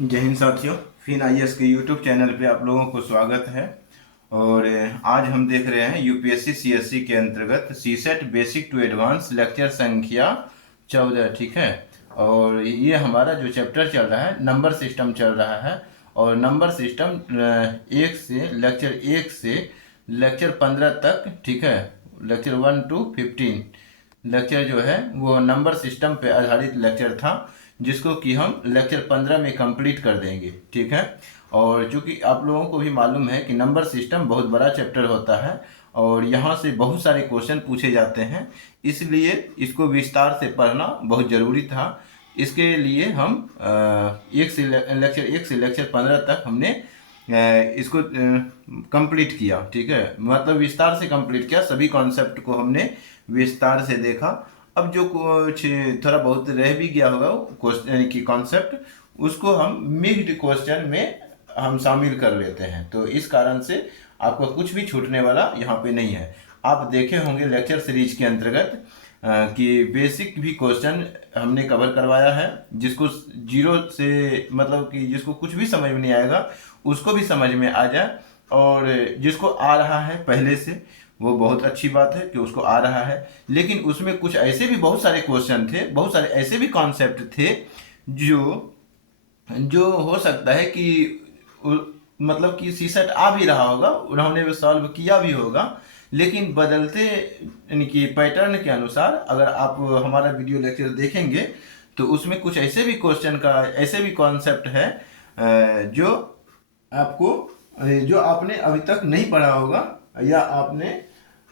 जय हिंद साथियों। Fin IAS के यूट्यूब चैनल पे आप लोगों को स्वागत है। और आज हम देख रहे हैं यूपीएससी सीएससी के अंतर्गत CSAT basic to advance lecture संख्या 14। ठीक है। और ये हमारा जो चैप्टर चल रहा है नंबर सिस्टम चल रहा है। और नंबर सिस्टम लेक्चर 1 से लेक्चर 15 तक। ठीक है। लेक्चर 1 to 15 लेक्चर जो है वो नंबर सिस्टम पे आधारित लेक्चर था, जिसको कि हम लेक्चर 15 में कंप्लीट कर देंगे। ठीक है। और चूंकि आप लोगों को भी मालूम है कि नंबर सिस्टम बहुत बड़ा चैप्टर होता है और यहाँ से बहुत सारे क्वेश्चन पूछे जाते हैं, इसलिए इसको विस्तार से पढ़ना बहुत ज़रूरी था। इसके लिए हम लेक्चर 1 से लेक्चर 15 तक हमने इसको कंप्लीट किया। ठीक है। मतलब विस्तार से कंप्लीट किया, सभी कॉन्सेप्ट को हमने विस्तार से देखा। अब जो कुछ थोड़ा बहुत रह भी गया होगा क्वेश्चन यानी कि कॉन्सेप्ट, उसको हम मिक्स्ड क्वेश्चन में हम शामिल कर लेते हैं। तो इस कारण से आपका कुछ भी छूटने वाला यहाँ पे नहीं है। आप देखे होंगे लेक्चर सीरीज के अंतर्गत कि बेसिक भी क्वेश्चन हमने कवर करवाया है, जिसको जीरो से मतलब कि जिसको कुछ भी समझ में नहीं आएगा उसको भी समझ में आ जाए, और जिसको आ रहा है पहले से वो बहुत अच्छी बात है कि उसको आ रहा है। लेकिन उसमें कुछ ऐसे भी बहुत सारे क्वेश्चन थे, बहुत सारे ऐसे भी कॉन्सेप्ट थे जो जो हो सकता है कि मतलब कि सीसेट आ भी रहा होगा, उन्होंने वो सॉल्व किया भी होगा, लेकिन बदलते यानी कि पैटर्न के अनुसार अगर आप हमारा वीडियो लेक्चर देखेंगे तो उसमें कुछ ऐसे भी क्वेश्चन का ऐसे भी कॉन्सेप्ट है जो आपको जो आपने अभी तक नहीं पढ़ा होगा या आपने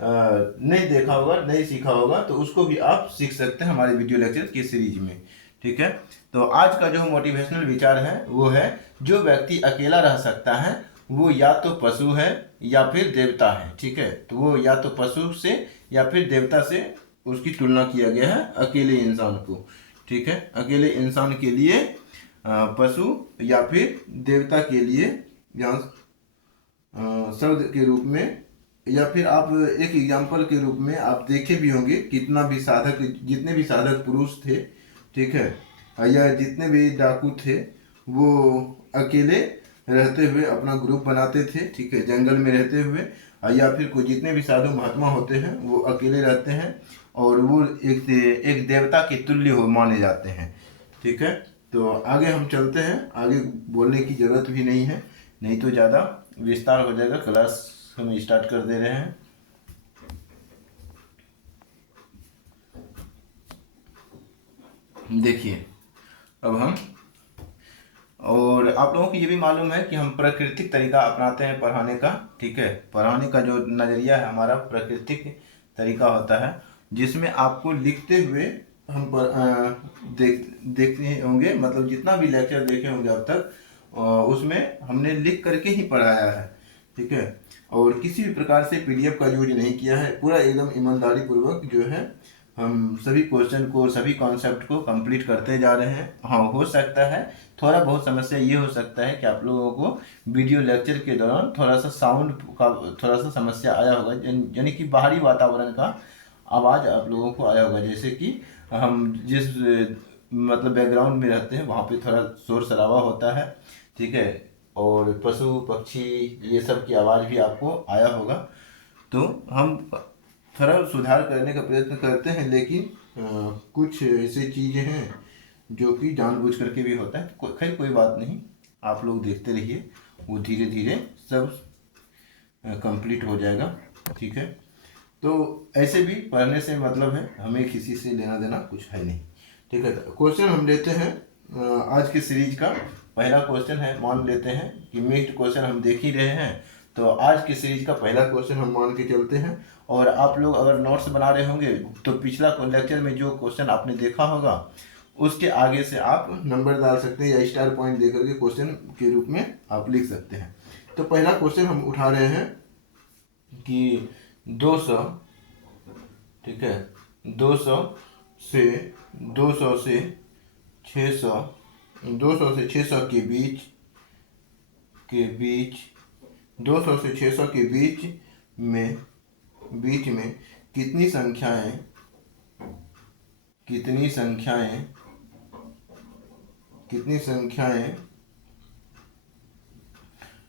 नहीं देखा होगा, नहीं सीखा होगा, तो उसको भी आप सीख सकते हैं हमारे वीडियो लेक्चर की सीरीज में। ठीक है। तो आज का जो मोटिवेशनल विचार है वो है, जो व्यक्ति अकेला रह सकता है वो या तो पशु है या फिर देवता है। ठीक है। तो वो या तो पशु से या फिर देवता से उसकी तुलना किया गया है अकेले इंसान को। ठीक है। अकेले इंसान के लिए पशु या फिर देवता के लिए यहाँ शब्द के रूप में, या फिर आप एक एग्जाम्पल के रूप में आप देखे भी होंगे कितना भी साधक, जितने भी साधक पुरुष थे, ठीक है, या जितने भी डाकू थे, वो अकेले रहते हुए अपना ग्रुप बनाते थे। ठीक है। जंगल में रहते हुए, या फिर कोई जितने भी साधु महात्मा होते हैं वो अकेले रहते हैं और वो एक देवता के तुल्य हो माने जाते हैं। ठीक है। तो आगे हम चलते हैं, आगे बोलने की जरूरत भी नहीं है, नहीं तो ज़्यादा विस्तार हो जाएगा। क्लास हम स्टार्ट कर दे रहे हैं। देखिए अब हम, और आप लोगों को ये भी मालूम है कि हम प्राकृतिक तरीका अपनाते हैं पढ़ाने का। ठीक है। पढ़ाने का जो नज़रिया है हमारा प्राकृतिक तरीका होता है, जिसमें आपको लिखते हुए हम देखते होंगे, मतलब जितना भी लेक्चर देखे होंगे अब तक उसमें हमने लिख करके ही पढ़ाया है। ठीक है। और किसी भी प्रकार से पीडीएफ का यूज नहीं किया है, पूरा एकदम ईमानदारी पूर्वक जो है हम सभी क्वेश्चन को, सभी कॉन्सेप्ट को कंप्लीट करते जा रहे हैं। हाँ, हो सकता है थोड़ा बहुत समस्या ये हो सकता है कि आप लोगों को वीडियो लेक्चर के दौरान थोड़ा सा साउंड का थोड़ा सा समस्या आया होगा, यानी कि बाहरी वातावरण का आवाज़ आप लोगों को आया होगा। जैसे कि हम जिस मतलब बैकग्राउंड में रहते हैं वहाँ पे थोड़ा शोर शराबा होता है। ठीक है। और पशु पक्षी ये सब की आवाज़ भी आपको आया होगा। तो हम थोड़ा सुधार करने का प्रयत्न करते हैं, लेकिन कुछ ऐसे चीज़ें हैं जो कि जानबूझ करके भी होता है। खैर कोई बात नहीं, आप लोग देखते रहिए, वो धीरे धीरे सब कंप्लीट हो जाएगा। ठीक है। तो ऐसे भी पढ़ने से मतलब है, हमें किसी से लेना देना कुछ है नहीं। ठीक है। क्वेश्चन हम लेते हैं आज की सीरीज का पहला क्वेश्चन है, मान लेते हैं कि मिक्स्ड क्वेश्चन हम देख ही रहे हैं, तो आज की सीरीज का पहला क्वेश्चन हम मान के चलते हैं। और आप लोग अगर नोट्स बना रहे होंगे तो पिछला लेक्चर में जो क्वेश्चन आपने देखा होगा उसके आगे से आप नंबर डाल सकते हैं या स्टार पॉइंट दे करके क्वेश्चन के रूप में आप लिख सकते हैं। तो पहला क्वेश्चन हम उठा रहे हैं कि 200, ठीक है, 200 से 200 से 600, 200 से 600 के बीच 200 से 600 के बीच में कितनी संख्याएं कितनी संख्याएं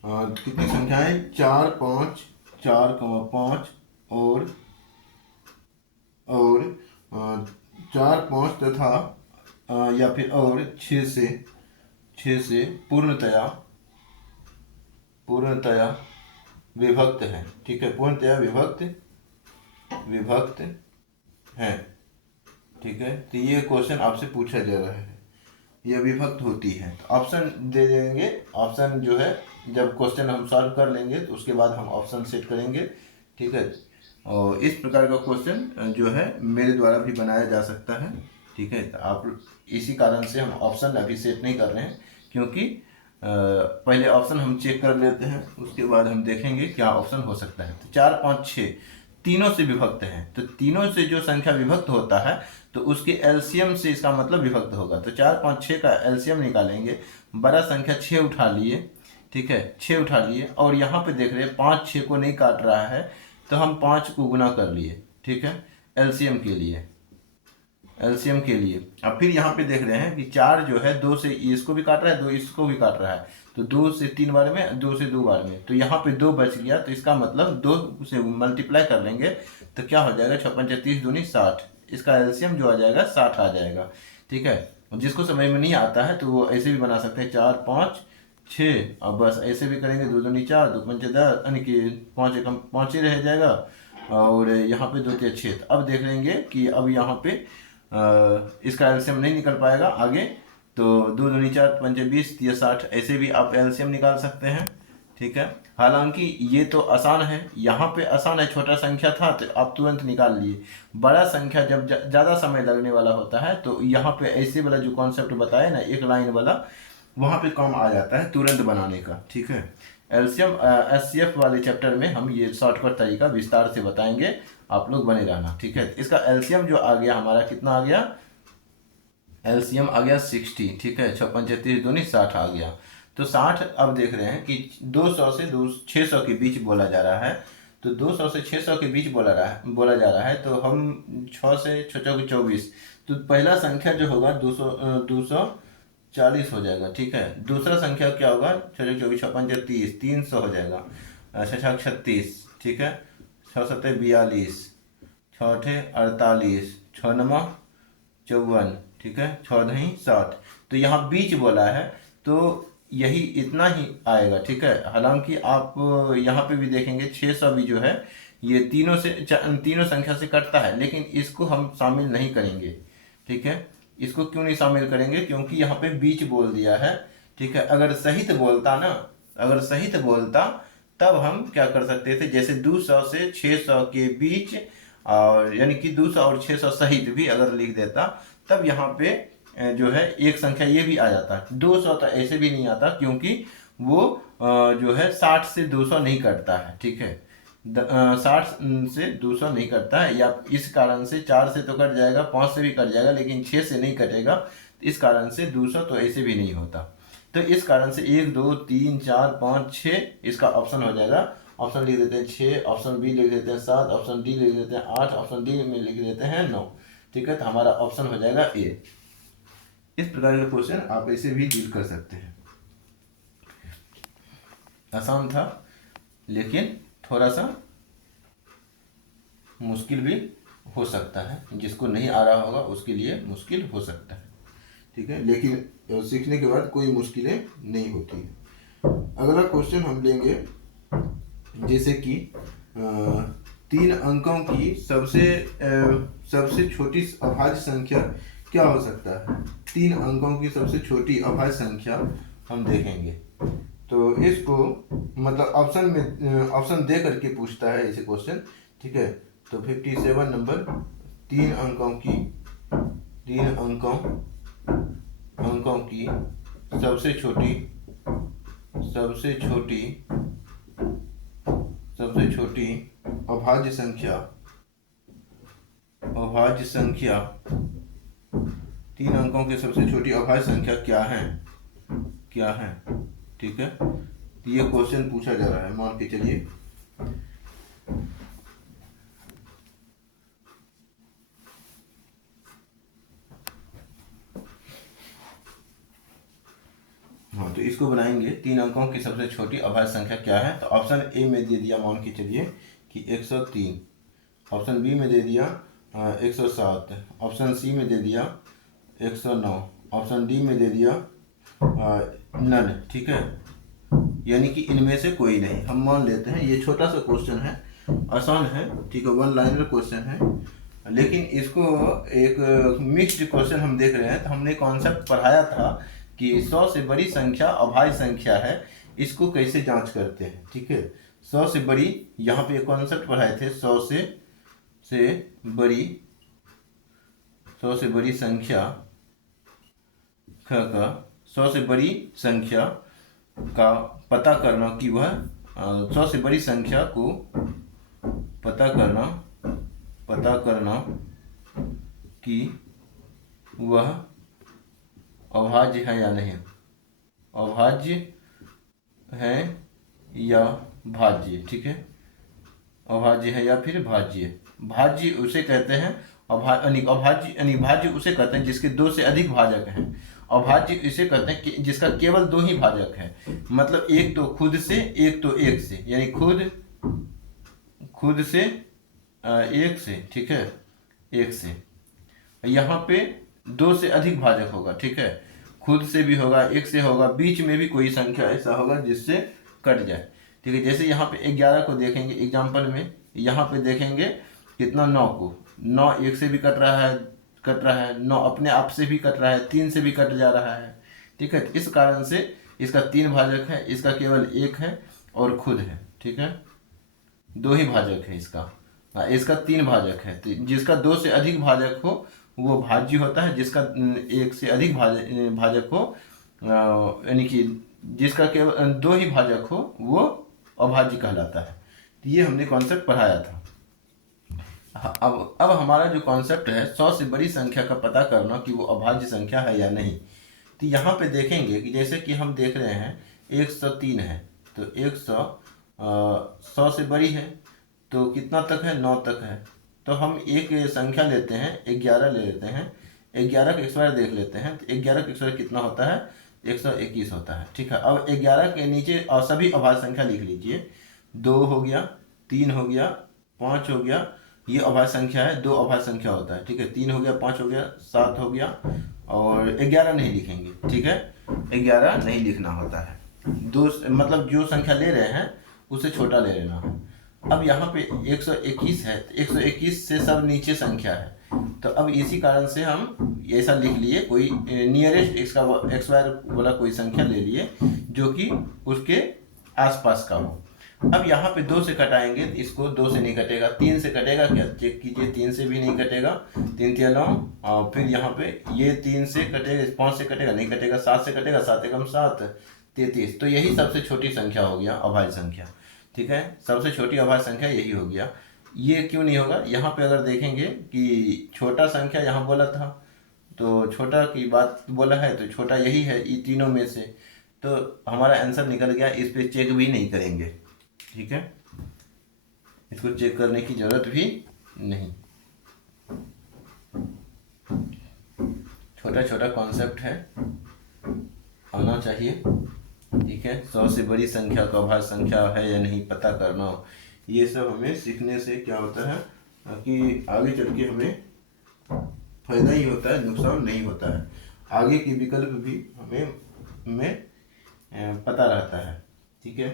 कितनी संख्याएं, 4 5, 4, 5 और 4, 5 तथा या फिर और 6 से पूर्णतया विभक्त है। ठीक है, पूर्णतया विभक्त है। ठीक है, तो ये क्वेश्चन आपसे पूछा जा रहा है, यह विभक्त होती है। तो ऑप्शन दे देंगे, ऑप्शन जो है जब क्वेश्चन हम सॉल्व कर लेंगे तो उसके बाद हम ऑप्शन सेट करेंगे। ठीक है, और इस प्रकार का क्वेश्चन जो है मेरे द्वारा भी बनाया जा सकता है। ठीक है, तो आप इसी कारण से हम ऑप्शन अभी सेट नहीं कर रहे हैं, क्योंकि पहले ऑप्शन हम चेक कर लेते हैं, उसके बाद हम देखेंगे क्या ऑप्शन हो सकता है। तो 4 5 6 तीनों से विभक्त है, तो तीनों से जो संख्या विभक्त होता है तो उसके एलसीएम से इसका मतलब विभक्त होगा। तो 4 5 6 का एलसीएम निकालेंगे, बड़ा संख्या 6 उठा लिए। ठीक है, 6 उठा लिए और यहाँ पे देख रहे हैं 5 6 को नहीं काट रहा है, तो हम 5 को गुना कर लिए। ठीक है, एलसीएम के लिए, एलसीएम के लिए। अब फिर यहाँ पे देख रहे हैं कि 4 जो है 2 से इसको भी काट रहा है, 2 इसको भी काट रहा है, तो 2 से 3 बार में, 2 से 2 बार में, तो यहाँ पे 2 बच गया। तो इसका मतलब 2 से मल्टीप्लाई कर लेंगे तो क्या हो जाएगा, 6 5 30 दूनी 60। इसका एलसीएम जो आ जाएगा 60 आ जाएगा। ठीक है, जिसको समझ में नहीं आता है तो वो ऐसे भी बना सकते हैं, 4 5 6, और बस ऐसे भी करेंगे, 2 दूनी 4, 2 पंचे 10, यानी कि 5 एकम 5 ही रह जाएगा, और यहाँ पे 2 3 6। अब देख लेंगे कि अब यहाँ पे इसका एलसीएम नहीं निकल पाएगा आगे, तो 2 दूनी 4, पंचे 20, या 60, ऐसे भी आप एलसीएम निकाल सकते हैं। ठीक है, हालांकि ये तो आसान है, यहाँ पे आसान है, छोटा संख्या था तो आप तुरंत निकाल लिए। बड़ा संख्या जब ज़्यादा समय लगने वाला होता है तो यहाँ पे ऐसे वाला जो कॉन्सेप्ट बताया ना, एक लाइन वाला, वहाँ पे काम आ जाता है तुरंत बनाने का। ठीक है, एलसीएम एचसीएफ वाले चैप्टर में हम ये शॉर्टकट तरीका विस्तार से बताएंगे, आप लोग बने रहना। ठीक है, इसका एलसीएम जो आ गया हमारा, कितना आ गया, एलसीएम आ गया 60। ठीक है, 6 5 30 दूनी 60 आ गया। तो 60 अब देख रहे हैं कि 200 से 600 के बीच बोला जा रहा है, तो 200 से 600 के बीच बोला जा रहा है, तो हम 6 से 6 चौके 24, तो पहला संख्या जो होगा 240 हो जाएगा। ठीक है, दूसरा संख्या क्या होगा, 6 24 6 5 30, 300 हो जाएगा, 6 36। ठीक है, 6 7 42, 6 8 48, 6 9 54। ठीक है, 6 नहीं 60, तो यहाँ बीच बोला है, तो यही इतना ही आएगा। ठीक है, हालांकि आप यहाँ पे भी देखेंगे 600 भी जो है ये तीनों संख्या से कटता है, लेकिन इसको हम शामिल नहीं करेंगे। ठीक है, इसको क्यों नहीं शामिल करेंगे, क्योंकि यहाँ पे बीच बोल दिया है। ठीक है, अगर सहित बोलता ना, अगर सहित बोलता तब हम क्या कर सकते थे, जैसे 200 से 600 के बीच, और यानी कि 200 और 600 सहित भी अगर लिख देता, तब यहाँ पे जो है एक संख्या ये भी आ जाता। 200 तो ऐसे भी नहीं आता, क्योंकि वो जो है 60 से 200 नहीं कटता है। ठीक है, 60 से 200 नहीं कटता है, या इस कारण से 4 से तो कट जाएगा, 5 से भी कट जाएगा, लेकिन 6 से नहीं कटेगा, इस कारण से 200 तो ऐसे भी नहीं होता। तो इस कारण से 1 2 3 4 5 6 इसका ऑप्शन हो जाएगा। ऑप्शन लिख देते हैं 6, ऑप्शन बी लिख देते हैं 7, ऑप्शन डी लिख देते हैं 8, ऑप्शन डी में लिख देते हैं 9। ठीक है, तो हमारा ऑप्शन हो जाएगा ए। इस प्रकार का क्वेश्चन आप ऐसे भी डील कर सकते हैं। आसान था, लेकिन थोड़ा सा मुश्किल भी हो सकता है, जिसको नहीं आ रहा होगा उसके लिए मुश्किल हो सकता है। ठीक है, लेकिन सीखने के बाद कोई मुश्किलें नहीं होती है। अगला क्वेश्चन हम लेंगे, जैसे कि 3 अंकों की सबसे छोटी अभाज्य संख्या क्या हो सकता है। 3 अंकों की सबसे छोटी अभाज्य संख्या हम देखेंगे, तो इसको मतलब ऑप्शन दे करके पूछता है ऐसे क्वेश्चन। ठीक है, तो 57 नंबर, 3 अंकों की सबसे छोटी अभाज्य संख्या 3 अंकों की सबसे छोटी अभाज्य संख्या क्या है। ठीक है, ये क्वेश्चन पूछा जा रहा है, मान के चलिए। हाँ, तो इसको बनाएंगे। 3 अंकों की सबसे छोटी अभाज्य संख्या क्या है? तो ऑप्शन ए में दे दिया, मान के चलिए कि 103, ऑप्शन बी में दे दिया 107, ऑप्शन सी में दे दिया 109, ऑप्शन डी में दे दिया नन। ठीक है, यानी कि इनमें से कोई नहीं। हम मान लेते हैं, ये छोटा सा क्वेश्चन है, आसान है, ठीक है, वन लाइनर क्वेश्चन है, लेकिन इसको एक मिक्स्ड क्वेश्चन हम देख रहे हैं। तो हमने कॉन्सेप्ट पढ़ाया था कि 100 से बड़ी संख्या अभाज्य संख्या है, इसको कैसे जांच करते हैं। ठीक है, 100 से बड़ी, यहाँ पे एक कॉन्सेप्ट पढ़ाए थे, 100 से बड़ी, 100 से बड़ी संख्या का 100 से बड़ी संख्या का पता करना कि वह 100 से बड़ी संख्या को पता करना कि वह अभाज्य है या नहीं, अभाज्य है या भाज्य। ठीक है, अभाज्य है या फिर भाज्य। भाज्य उसे कहते हैं, अभाज्य यानी भाज्य उसे कहते हैं जिसके 2 से अधिक भाजक हैं। अभाज्य इसे कहते हैं कि जिसका केवल 2 ही भाजक है, मतलब एक तो खुद से, एक तो एक से, यानी खुद से एक से, ठीक है, एक से। यहाँ पे 2 से अधिक भाजक होगा, ठीक है, खुद से भी होगा, एक से होगा, बीच में भी कोई संख्या ऐसा होगा जिससे कट जाए। ठीक है, जैसे यहाँ पे 11 को देखेंगे एग्जाम्पल में, यहाँ पे देखेंगे कितना, 9 को, 9 एक से भी कट रहा है, 9 अपने आप से भी कट रहा है, 3 से भी कट जा रहा है। ठीक है, इस कारण से इसका 3 भाजक है, इसका केवल 1 है और खुद है। ठीक है, 2 ही भाजक है इसका, इसका 3 भाजक है। तो जिसका 2 से अधिक भाजक हो वो भाज्य होता है, जिसका 1 से अधिक भाजक हो, यानी कि जिसका केवल 2 ही भाजक हो, वो अभाज्य कहलाता है। तो ये हमने कॉन्सेप्ट पढ़ाया था। अब हमारा जो कॉन्सेप्ट है 100 से बड़ी संख्या का पता करना कि वो अभाज्य संख्या है या नहीं। तो यहाँ पे देखेंगे कि जैसे कि हम देख रहे हैं 103 है, तो 100 से बड़ी है, तो कितना तक है, 9 तक है। तो हम एक संख्या लेते हैं, 11 ले लेते हैं, 11 का एक्सवायर देख लेते हैं। तो 11 का एक्सवायर कितना होता है, 121 होता है। ठीक है, अब 11 के नीचे और सभी अभाज्य संख्या लिख लीजिए। 2 हो गया, 3 हो गया, 5 हो गया, ये अभाज्य संख्या है, 2 अभाज्य संख्या होता है। ठीक है, 3 हो गया, 5 हो गया, 7 हो गया, और 11 नहीं लिखेंगे। ठीक है, 11 नहीं लिखना होता है, दो मतलब जो संख्या ले रहे हैं उससे छोटा ले लेना है। अब यहाँ पे 121 है, तो 121 से सब नीचे संख्या है, तो अब इसी कारण से हम ऐसा लिख लिए, कोई नियरेस्ट एक्सवायर वाला कोई संख्या ले लिए जो कि उसके आसपास का हो। अब यहाँ पे 2 से कटाएंगे, तो इसको 2 से नहीं कटेगा, 3 से कटेगा क्या, चेक कीजिए, 3 से भी नहीं कटेगा, 3 3 9, और फिर यहाँ पे ये 3 से कटेगा, 5 से कटेगा, नहीं कटेगा, 7 से कटेगा, 7 एकम 7, 33। तो यही सबसे छोटी संख्या हो गया, अभाज्य संख्या। ठीक है, सबसे छोटी अभाज्य संख्या यही हो गया। ये क्यों नहीं होगा, यहाँ पे अगर देखेंगे कि छोटा संख्या यहाँ बोला था, तो छोटा की बात बोला है, तो छोटा यही है ये तीनों में से, तो हमारा आंसर निकल गया। इस पे चेक भी नहीं करेंगे। ठीक है, इसको चेक करने की जरूरत भी नहीं। छोटा छोटा कॉन्सेप्ट है, आना चाहिए। ठीक है, 100 से बड़ी संख्या का अभाज्य संख्या है या नहीं पता करना, ये सब हमें सीखने से क्या होता है कि आगे चल के हमें फायदा ही होता है, नुकसान नहीं होता है। आगे के विकल्प भी हमें पता रहता है। ठीक है,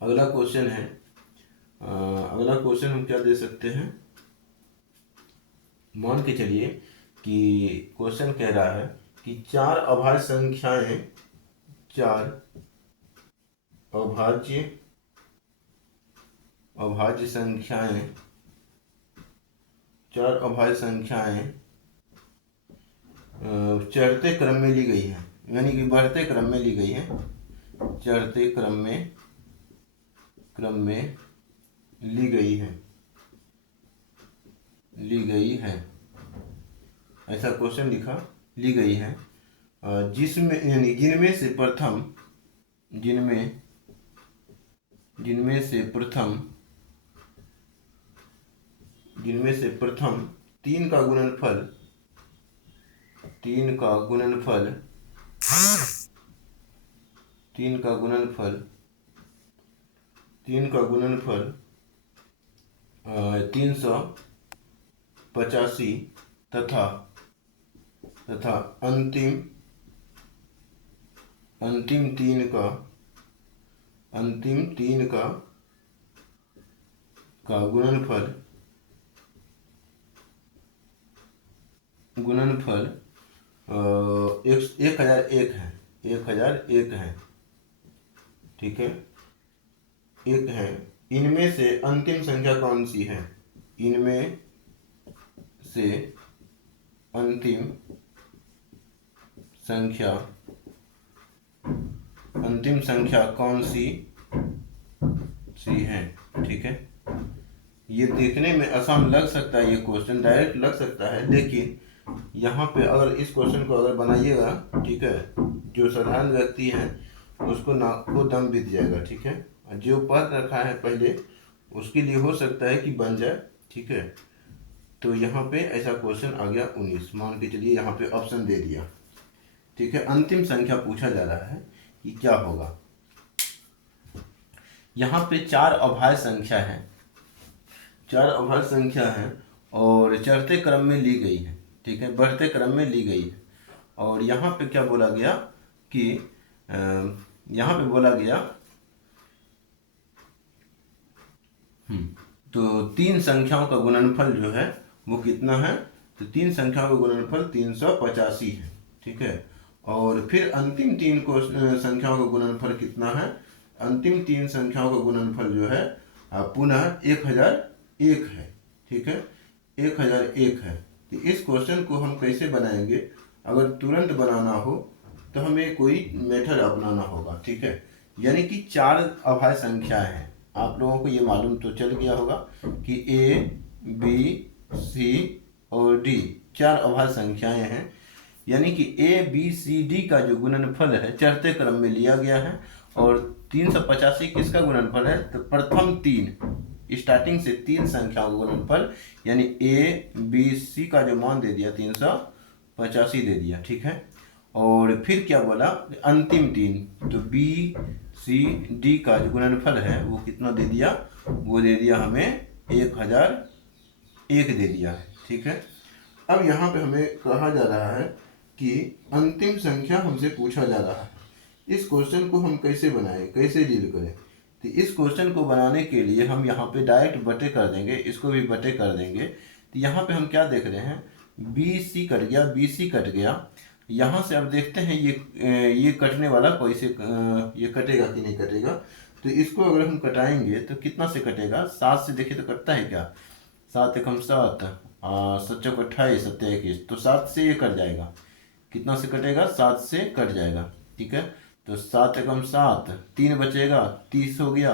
अगला क्वेश्चन है, अगला क्वेश्चन हम क्या दे सकते हैं, मान के चलिए कि क्वेश्चन कह रहा है कि 4 अभाज्य संख्याएं, 4 अभाज्य संख्याएं 4 अभाज्य संख्याएं चढ़ते क्रम में ली गई है, यानी कि बढ़ते क्रम में ली गई है, चढ़ते क्रम में ली गई है, ऐसा क्वेश्चन लिखा, ली गई है, जिसमें यानी जिनमें से प्रथम 3 का गुणनफल तीन का गुणनफल, तीन का गुणनफल, तीन का गुणनफल 385 तथा तथा अंतिम अंतिम तीन का अंतिम तीन का गुणनफल गुणनफल 1001 है, 1001 है, ठीक है, एक है। इनमें से अंतिम संख्या कौन सी है? इनमें से अंतिम संख्या कौन सी है, ठीक है। ये देखने में आसान लग सकता है, ये क्वेश्चन डायरेक्ट लग सकता है, लेकिन यहाँ पे अगर इस क्वेश्चन को अगर बनाइएगा, ठीक है, जो साधारण व्यक्ति है उसको नाक को दम बीत जाएगा, ठीक है। जो पढ़ रखा है पहले उसके लिए हो सकता है कि बन जाए, ठीक है। तो यहाँ पे ऐसा क्वेश्चन आ गया 19, मान के चलिए यहाँ पे ऑप्शन दे दिया, ठीक है। अंतिम संख्या पूछा जा रहा है कि क्या होगा। यहाँ पे 4 अभाज्य संख्या है, 4 अभाज्य संख्या है और चढ़ते क्रम में ली गई है, ठीक है, बढ़ते क्रम में ली गई है। और यहाँ पे क्या बोला गया कि यहाँ पे बोला गया तो 3 संख्याओं का गुणनफल जो है वो कितना है? तो 3 संख्याओं का गुणनफल 385 है, ठीक है। और फिर अंतिम 3 संख्याओं का गुणनफल कितना है? अंतिम 3 संख्याओं का गुणनफल जो है पुनः 1001 है, ठीक है, 1001 है। तो इस क्वेश्चन को हम कैसे बनाएंगे? अगर तुरंत बनाना हो तो हमें कोई मेथड अपनाना होगा, ठीक है। यानी कि 4 अभाज्य संख्या है, आप लोगों को ये मालूम तो चल गया होगा कि A, B, C और D 4 अभाज्य संख्याएं हैं। यानी कि A, B, C, D का जो गुणनफल है चढ़ते क्रम में लिया गया है और 385 किसका गुणनफल है? तो प्रथम 3 स्टार्टिंग से 3 संख्याओं का गुणनफल, यानी A, B, C का जो मान दे दिया 385 दे दिया, ठीक है। और फिर क्या बोला? अंतिम 3, तो B, C, D का जो गुणनफल है वो कितना दे दिया? वो दे दिया हमें 1001 दे दिया है, ठीक है। अब यहाँ पे हमें कहा जा रहा है कि अंतिम संख्या हमसे पूछा जा रहा है। इस क्वेश्चन को हम कैसे बनाएं, कैसे डील करें? तो इस क्वेश्चन को बनाने के लिए हम यहाँ पे डायरेक्ट बटे कर देंगे, इसको भी बटे कर देंगे। तो यहाँ पे हम क्या देख रहे हैं? बी सी कट गया, बी सी कट गया। यहाँ से अब देखते हैं ये कटने वाला कैसे ये कटेगा कि नहीं कटेगा। तो इसको अगर हम कटाएंगे तो कितना से कटेगा? 7 से देखिए तो कटता है क्या? 7 एकम 7, 7 चौक 28, 7 21, तो 7 से ये कट जाएगा। कितना से कटेगा? 7 से कट जाएगा, ठीक है। तो 7 एकम 7, 3 बचेगा, 30 हो गया,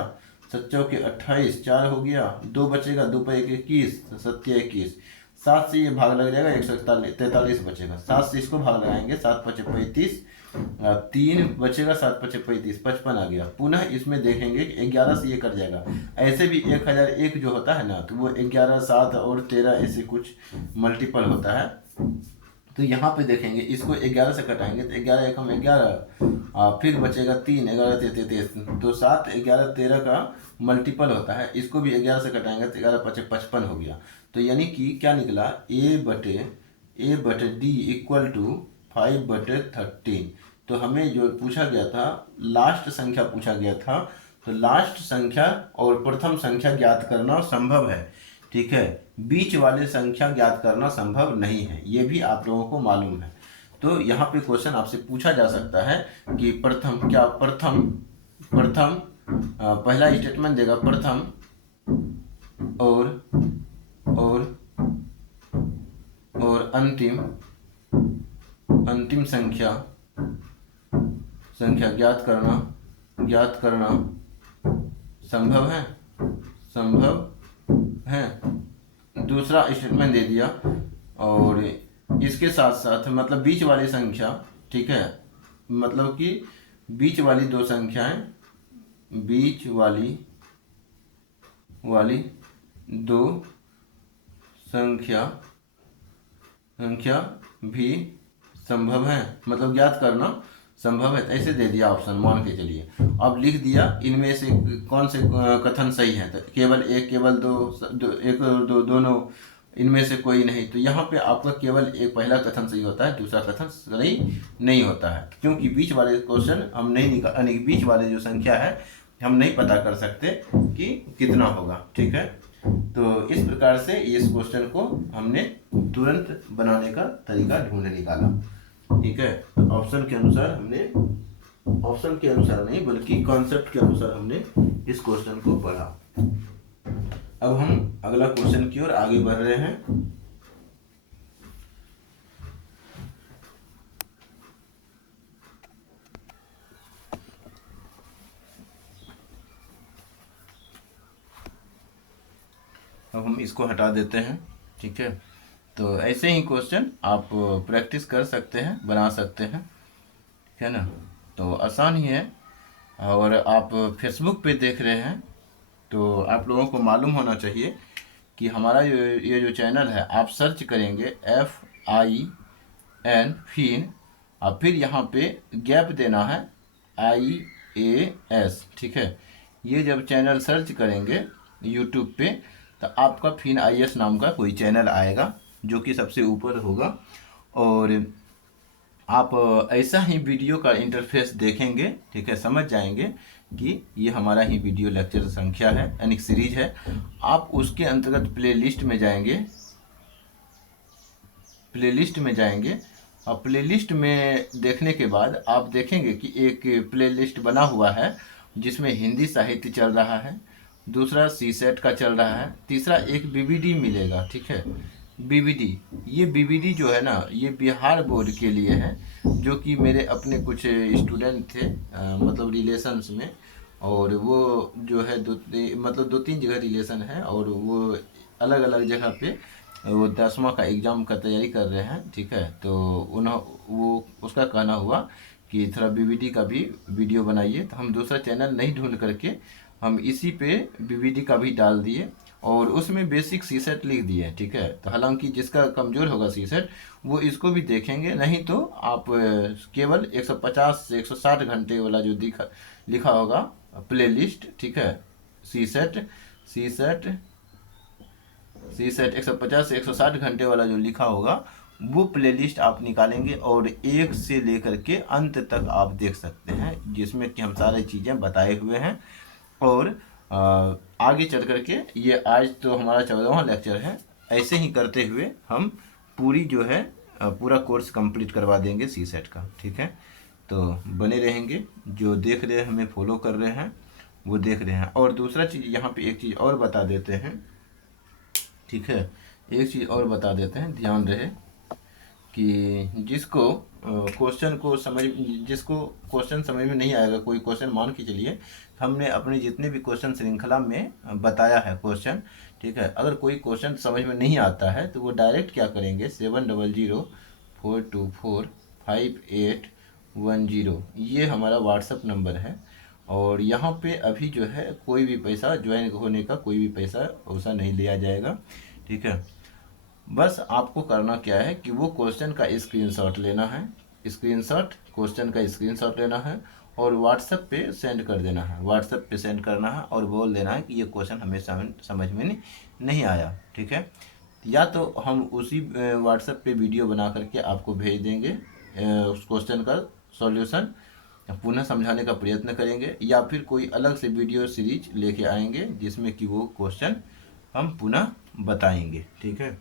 7 चौके 28, 4 हो गया, 2 बचेगा, 2 पर 21, 7 21, 7 से ये भाग लग जाएगा, 143 बचेगा। 7 से इसको भाग लगाएंगे, 7 पचे 35, 3 बचेगा, 7 पचे 35, 55 आ गया। पुनः इसमें देखेंगे कि 11 से ये कट जाएगा। ऐसे भी 1001 जो होता है ना, तो वो 11, 7 और 13 ऐसे कुछ मल्टीपल होता है। तो यहाँ पे देखेंगे इसको 11 से कटाएंगे तो 11 एकम 11, फिर बचेगा 3, 11 33, तो 7, 11, 13 का मल्टीपल होता है। इसको भी 11 से कटाएंगे तो 11 पचे 55 हो गया। तो यानी कि क्या निकला? ए बटे डी इक्वल टू 5/13। तो हमें जो पूछा गया था, लास्ट संख्या पूछा गया था, तो लास्ट संख्या और प्रथम संख्या ज्ञात करना संभव है, ठीक है। बीच वाले संख्या ज्ञात करना संभव नहीं है, ये भी आप लोगों को मालूम है। तो यहाँ पे क्वेश्चन आपसे पूछा जा सकता है कि प्रथम पहला स्टेटमेंट देगा प्रथम और अंतिम संख्या ज्ञात करना संभव है। दूसरा स्टेटमेंट दे दिया और इसके साथ साथ मतलब बीच वाली संख्या, ठीक है, मतलब कि बीच वाली 2 संख्याएं, बीच वाली 2 संख्या भी संभव है, मतलब ज्ञात करना संभव है, ऐसे दे दिया ऑप्शन, मान के चलिए। अब लिख दिया इनमें से कौन से कथन सही है, तो केवल एक, केवल एक और दो, दोनों, इनमें से कोई नहीं। तो यहाँ पे आपका केवल एक पहला कथन सही होता है, दूसरा कथन सही नहीं होता है, क्योंकि बीच वाले क्वेश्चन हम नहीं निकाल, यानी बीच वाले जो संख्या है हम नहीं पता कर सकते कि कितना होगा, ठीक है। तो इस प्रकार से इस क्वेश्चन को हमने तुरंत बनाने का तरीका ढूंढ निकाला, ठीक है। तो ऑप्शन के अनुसार हमने, ऑप्शन के अनुसार नहीं बल्कि कॉन्सेप्ट के अनुसार हमने इस क्वेश्चन को पढ़ा। अब हम अगला क्वेश्चन की ओर आगे बढ़ रहे हैं। अब हम इसको हटा देते हैं, ठीक है। तो ऐसे ही क्वेश्चन आप प्रैक्टिस कर सकते हैं, बना सकते हैं, ठीक है ना। तो आसान ही है। और आप फेसबुक पे देख रहे हैं तो आप लोगों को मालूम होना चाहिए कि हमारा ये जो चैनल है, आप सर्च करेंगे FIN फिन, और फिर यहाँ पे गैप देना है IAS, ठीक है। ये जब चैनल सर्च करेंगे यूट्यूब पे तो आपका फिन IAS नाम का कोई चैनल आएगा जो कि सबसे ऊपर होगा। और आप ऐसा ही वीडियो का इंटरफेस देखेंगे, ठीक है, समझ जाएंगे कि ये हमारा ही वीडियो लेक्चर संख्या है, यानी सीरीज है। आप उसके अंतर्गत प्लेलिस्ट में जाएंगे, प्लेलिस्ट में जाएंगे, और प्लेलिस्ट में देखने के बाद आप देखेंगे कि एक प्लेलिस्ट बना हुआ है जिसमें हिंदी साहित्य चल रहा है, दूसरा सीसेट का चल रहा है, तीसरा एक BBD मिलेगा, ठीक है। BBD, ये BBD जो है ना, ये बिहार बोर्ड के लिए है, जो कि मेरे अपने कुछ स्टूडेंट थे, मतलब रिलेशंस में, और वो जो है मतलब 2-3 जगह रिलेशन है, और वो अलग अलग जगह पे वो 10वां का एग्ज़ाम का तैयारी कर रहे हैं, ठीक है। तो वो उसका कहना हुआ कि थोड़ा BBD का भी वीडियो बनाइए, तो हम दूसरा चैनल नहीं ढूंढ करके हम इसी पे BBD का भी डाल दिए, और उसमें बेसिक सीसेट लिख दिए, ठीक है। तो हालांकि जिसका कमज़ोर होगा सीसेट वो इसको भी देखेंगे, नहीं तो आप केवल 150 से 160 घंटे वाला जो लिखा होगा प्लेलिस्ट, ठीक है, सीसेट सीसेट सीसेट 150 से 160 घंटे वाला जो लिखा होगा वो प्लेलिस्ट आप निकालेंगे, और एक से लेकर के अंत तक आप देख सकते हैं, जिसमें कि हम सारी चीज़ें बताए हुए हैं। और आगे चल करके ये आज तो हमारा 14वां लेक्चर है, ऐसे ही करते हुए हम पूरी जो है पूरा कोर्स कंप्लीट करवा देंगे सीसेट का, ठीक है। तो बने रहेंगे, जो देख रहे हैं हमें फॉलो कर रहे हैं वो देख रहे हैं। और दूसरा चीज़ यहाँ पे एक चीज़ और बता देते हैं, ठीक है, एक चीज़ और बता देते हैं, ध्यान रहे कि जिसको क्वेश्चन समझ में नहीं आएगा, कोई क्वेश्चन मान के चलिए हमने अपने जितने भी क्वेश्चन श्रृंखला में बताया है क्वेश्चन, ठीक है, अगर कोई क्वेश्चन समझ में नहीं आता है तो वो डायरेक्ट क्या करेंगे, 7004245810, ये हमारा व्हाट्सअप नंबर है। और यहाँ पे अभी जो है कोई भी पैसा ज्वाइन होने का कोई भी पैसा वैसा नहीं लिया जाएगा, ठीक है। बस आपको करना क्या है कि वो क्वेश्चन का स्क्रीनशॉट लेना है, क्वेश्चन का स्क्रीनशॉट लेना है और व्हाट्सएप पे सेंड कर देना है, व्हाट्सएप पे सेंड करना है और बोल देना है कि ये क्वेश्चन हमें समझ में नहीं आया, ठीक है। या तो हम उसी व्हाट्सएप पे वीडियो बना करके आपको भेज देंगे, उस क्वेश्चन का सॉल्यूशन पुनः समझाने का प्रयत्न करेंगे, या फिर कोई अलग से वीडियो सीरीज लेके आएंगे जिसमें कि वो क्वेश्चन हम पुनः बताएंगे, ठीक है।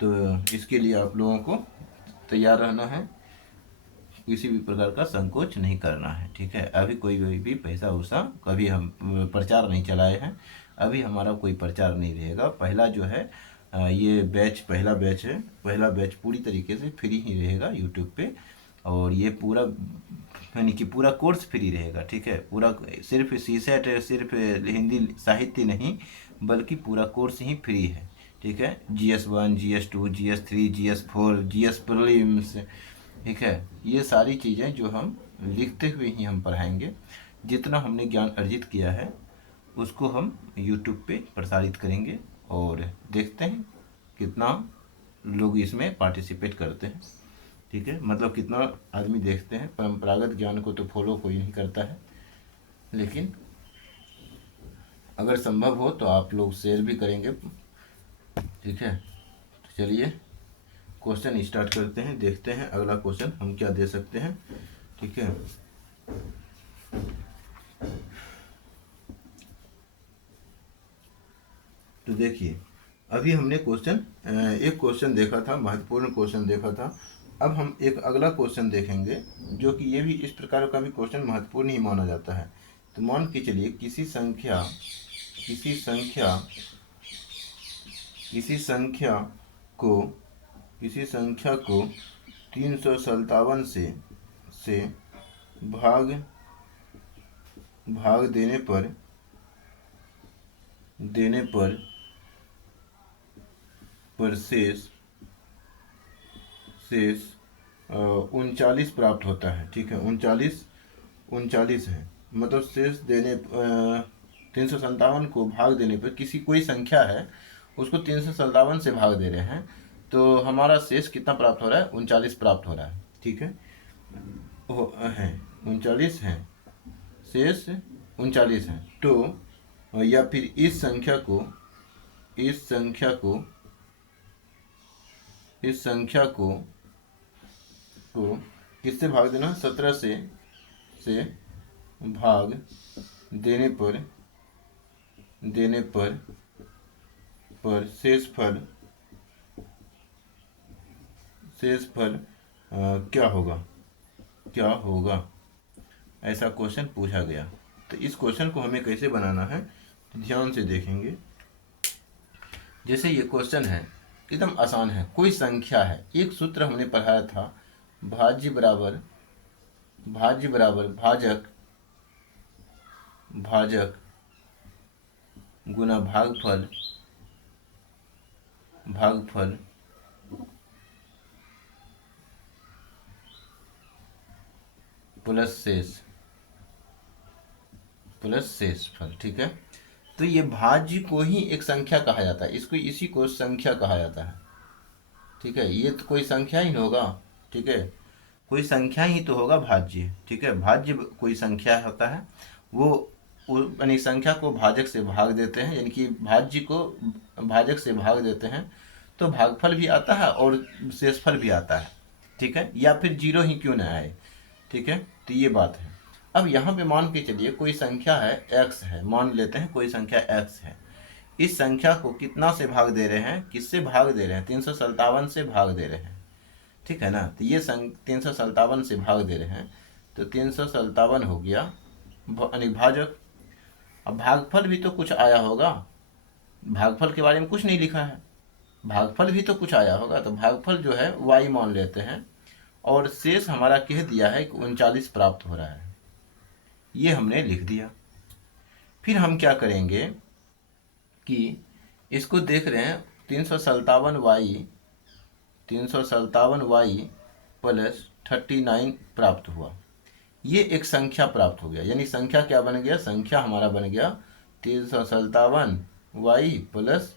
तो इसके लिए आप लोगों को तैयार रहना है, किसी भी प्रकार का संकोच नहीं करना है, ठीक है। अभी कोई भी पैसा वैसा कभी हम प्रचार नहीं चलाए हैं, अभी हमारा कोई प्रचार नहीं रहेगा। पहला जो है ये बैच, पहला बैच पूरी तरीके से फ्री ही रहेगा यूट्यूब पे, और ये पूरा यानी कि पूरा कोर्स फ्री रहेगा, ठीक है। पूरा सिर्फ सीसेट, सिर्फ हिंदी साहित्य नहीं बल्कि पूरा कोर्स ही फ्री है, ठीक है। GS1, GS2, GS3, GS4, GS prelims, ठीक है, ये सारी चीज़ें जो हम लिखते हुए ही हम पढ़ाएंगे। जितना हमने ज्ञान अर्जित किया है उसको हम यूट्यूब पे प्रसारित करेंगे, और देखते हैं कितना लोग इसमें पार्टिसिपेट करते हैं, ठीक। ठीक है, मतलब कितना आदमी देखते हैं। परंपरागत ज्ञान को तो फॉलो कोई नहीं करता है, लेकिन अगर संभव हो तो आप लोग शेयर भी करेंगे। ठीक है, तो चलिए क्वेश्चन स्टार्ट करते हैं, देखते हैं अगला क्वेश्चन हम क्या दे सकते हैं। ठीक है, तो देखिए अभी हमने एक क्वेश्चन देखा था, महत्वपूर्ण क्वेश्चन देखा था। अब हम एक अगला क्वेश्चन देखेंगे जो कि ये भी इस प्रकार का भी क्वेश्चन महत्वपूर्ण ही माना जाता है। तो मान के चलिए किसी संख्या को किसी संख्या को 357 से भाग देने पर शेष 39 प्राप्त होता है। ठीक है, उनचालीस है, मतलब शेष देने 357 को भाग देने पर कोई संख्या है, उसको 357 से भाग दे रहे हैं, तो हमारा शेष कितना प्राप्त हो रहा है? 39 प्राप्त हो रहा है। ठीक है, है 39 है, शेष 39 है। तो या फिर इस संख्या को किससे भाग देना? 17 से भाग देने पर शेष फल क्या होगा? ऐसा क्वेश्चन पूछा गया। तो इस क्वेश्चन को हमें कैसे बनाना है, तो ध्यान से देखेंगे। जैसे ये क्वेश्चन है एकदम आसान है, कोई संख्या है, एक सूत्र हमने पढ़ाया था, भाज्य बराबर भाजक गुना भागफल प्लस शेष फल। ठीक है, तो ये भाज्य को ही एक संख्या कहा जाता है, इसी को संख्या कहा जाता है। ठीक है, ये तो कोई संख्या ही होगा। ठीक है, कोई संख्या ही तो होगा भाज्य। ठीक है, भाज्य कोई संख्या होता है, वो यानी संख्या को भाजक से भाग देते हैं, यानी कि भाज्य को भाजक से भाग देते हैं, तो भागफल भी आता है और शेषफल भी आता है। ठीक है, या फिर जीरो ही क्यों ना आए। ठीक है, तो ये बात है। अब यहाँ पे मान के चलिए कोई संख्या है x है, मान लेते हैं कोई संख्या x है। इस संख्या को कितना से भाग दे रहे हैं? किससे भाग दे रहे हैं? 357 से भाग दे रहे हैं। ठीक है ना, तो ये 357 से भाग दे रहे हैं, तो 357 हो गया यानी भाजक। अब भागफल भी तो कुछ आया होगा, भागफल के बारे में कुछ नहीं लिखा है, भागफल भी तो कुछ आया होगा, तो भागफल जो है y मान लेते हैं, और शेष हमारा कह दिया है कि 39 प्राप्त हो रहा है, ये हमने लिख दिया। फिर हम क्या करेंगे कि इसको देख रहे हैं 357y प्लस 39 प्राप्त हुआ, ये एक संख्या प्राप्त हो गया, यानी संख्या क्या बन गया? संख्या हमारा बन गया 357y प्लस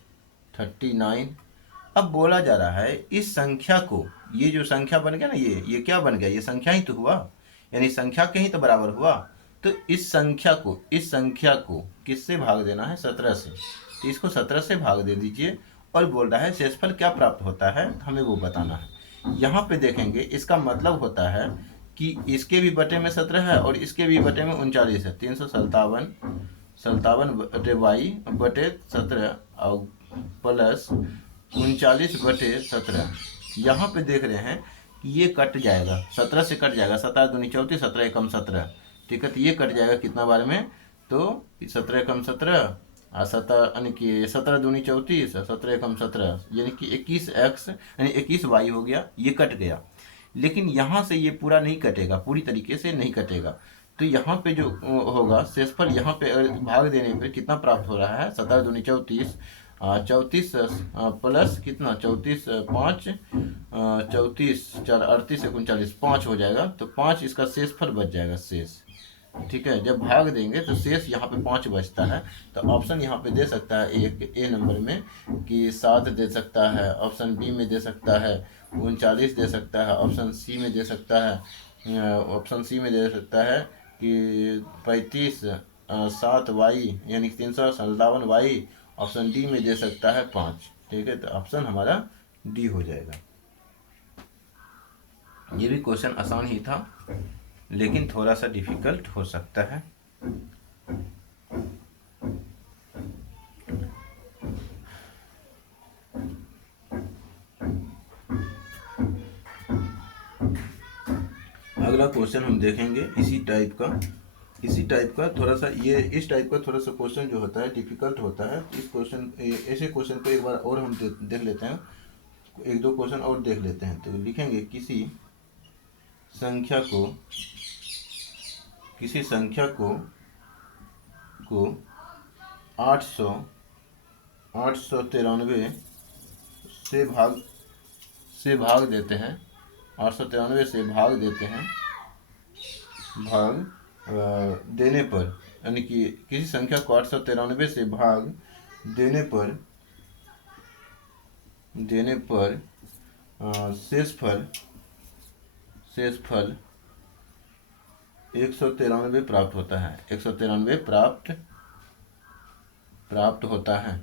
39। अब बोला जा रहा है इस संख्या को, ये जो संख्या बन गया ना, ये क्या बन गया? ये संख्या ही तो हुआ, यानी संख्या के ही तो बराबर हुआ। तो इस संख्या को किससे भाग देना है? 17 से। तो इसको 17 से भाग दे दीजिए, और बोल रहा है शेषफल क्या प्राप्त होता है, हमें वो बताना है। यहाँ पे देखेंगे, इसका मतलब होता है कि इसके भी बटे में 17 है और इसके भी बटे में 39 है। 357 बटे y बटे 17 और प्लस 39 बटे 17। यहाँ पे देख रहे हैं कि ये कट जाएगा, 17 से कट जाएगा, 17 दूनी 34, 17 एकम 17। ठीक है, तो ये कट जाएगा कितना बार में? तो 17 एकम 17 और 17 यानी कि 17 दूनी 34, 17 एकम 17, यानी कि 21x यानी 21y हो गया, ये कट गया। लेकिन यहाँ से ये पूरा नहीं कटेगा, पूरी तरीके से नहीं कटेगा। तो यहाँ पे जो होगा शेषफल, यहाँ पे भाग देने पे कितना प्राप्त हो रहा है? 17 दूनी 34, 34 प्लस कितना? 34 5 34 4 38 39, 5 हो जाएगा। तो 5 इसका शेषफल बच जाएगा, शेष। ठीक है, जब भाग देंगे तो शेष यहाँ पे 5 बचता है। तो ऑप्शन यहाँ पे दे सकता है एक ए नंबर में कि 7 दे सकता है, ऑप्शन बी में दे सकता है, 39 दे सकता है। ऑप्शन सी में दे सकता है, ऑप्शन सी में दे सकता है कि 35 7 वाई यानी 357 वाई। ऑप्शन डी में दे सकता है 5। ठीक है, तो ऑप्शन हमारा डी हो जाएगा। ये भी क्वेश्चन आसान ही था, लेकिन थोड़ा सा डिफिकल्ट हो सकता है। अगला क्वेश्चन हम देखेंगे इसी टाइप का थोड़ा सा, ये इस टाइप का थोड़ा सा क्वेश्चन जो होता है डिफिकल्ट होता है। इस क्वेश्चन ऐसे क्वेश्चन को एक बार और हम देख लेते हैं, एक दो क्वेश्चन और देख लेते हैं। तो लिखेंगे किसी संख्या को 893 से भाग देते हैं, 893 से भाग देते हैं, देने पर, यानी कि किसी संख्या को 893 से भाग देने पर शेषफल 193 प्राप्त होता है। 193 प्राप्त होता है।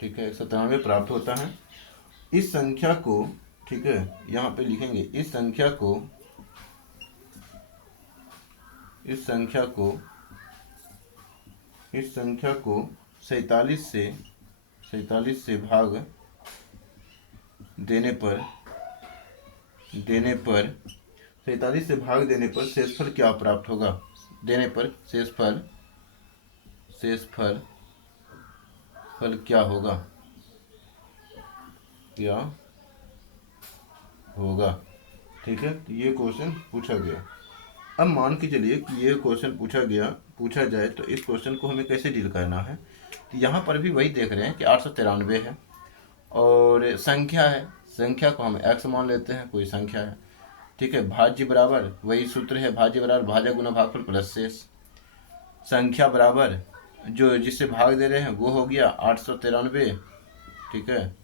ठीक है, 193 प्राप्त होता है। इस संख्या को, ठीक है, यहाँ पे लिखेंगे इस संख्या को 47 से भाग देने पर 47 से भाग देने पर शेषफल क्या प्राप्त होगा? देने पर शेषफल क्या होगा? ठीक है, तो ये क्वेश्चन पूछा गया। अब मान के चलिए कि ये क्वेश्चन पूछा जाए तो इस क्वेश्चन को हमें कैसे डील करना है। तो यहाँ पर भी वही देख रहे हैं कि 893 है और संख्या है, संख्या को हम x मान लेते हैं, कोई संख्या है। ठीक है, भाज्य बराबर, वही सूत्र है, भाज्य बराबर भाजक गुना भागफल प्लस शेष। संख्या बराबर जो जिससे भाग दे रहे हैं वो हो गया 893। ठीक है,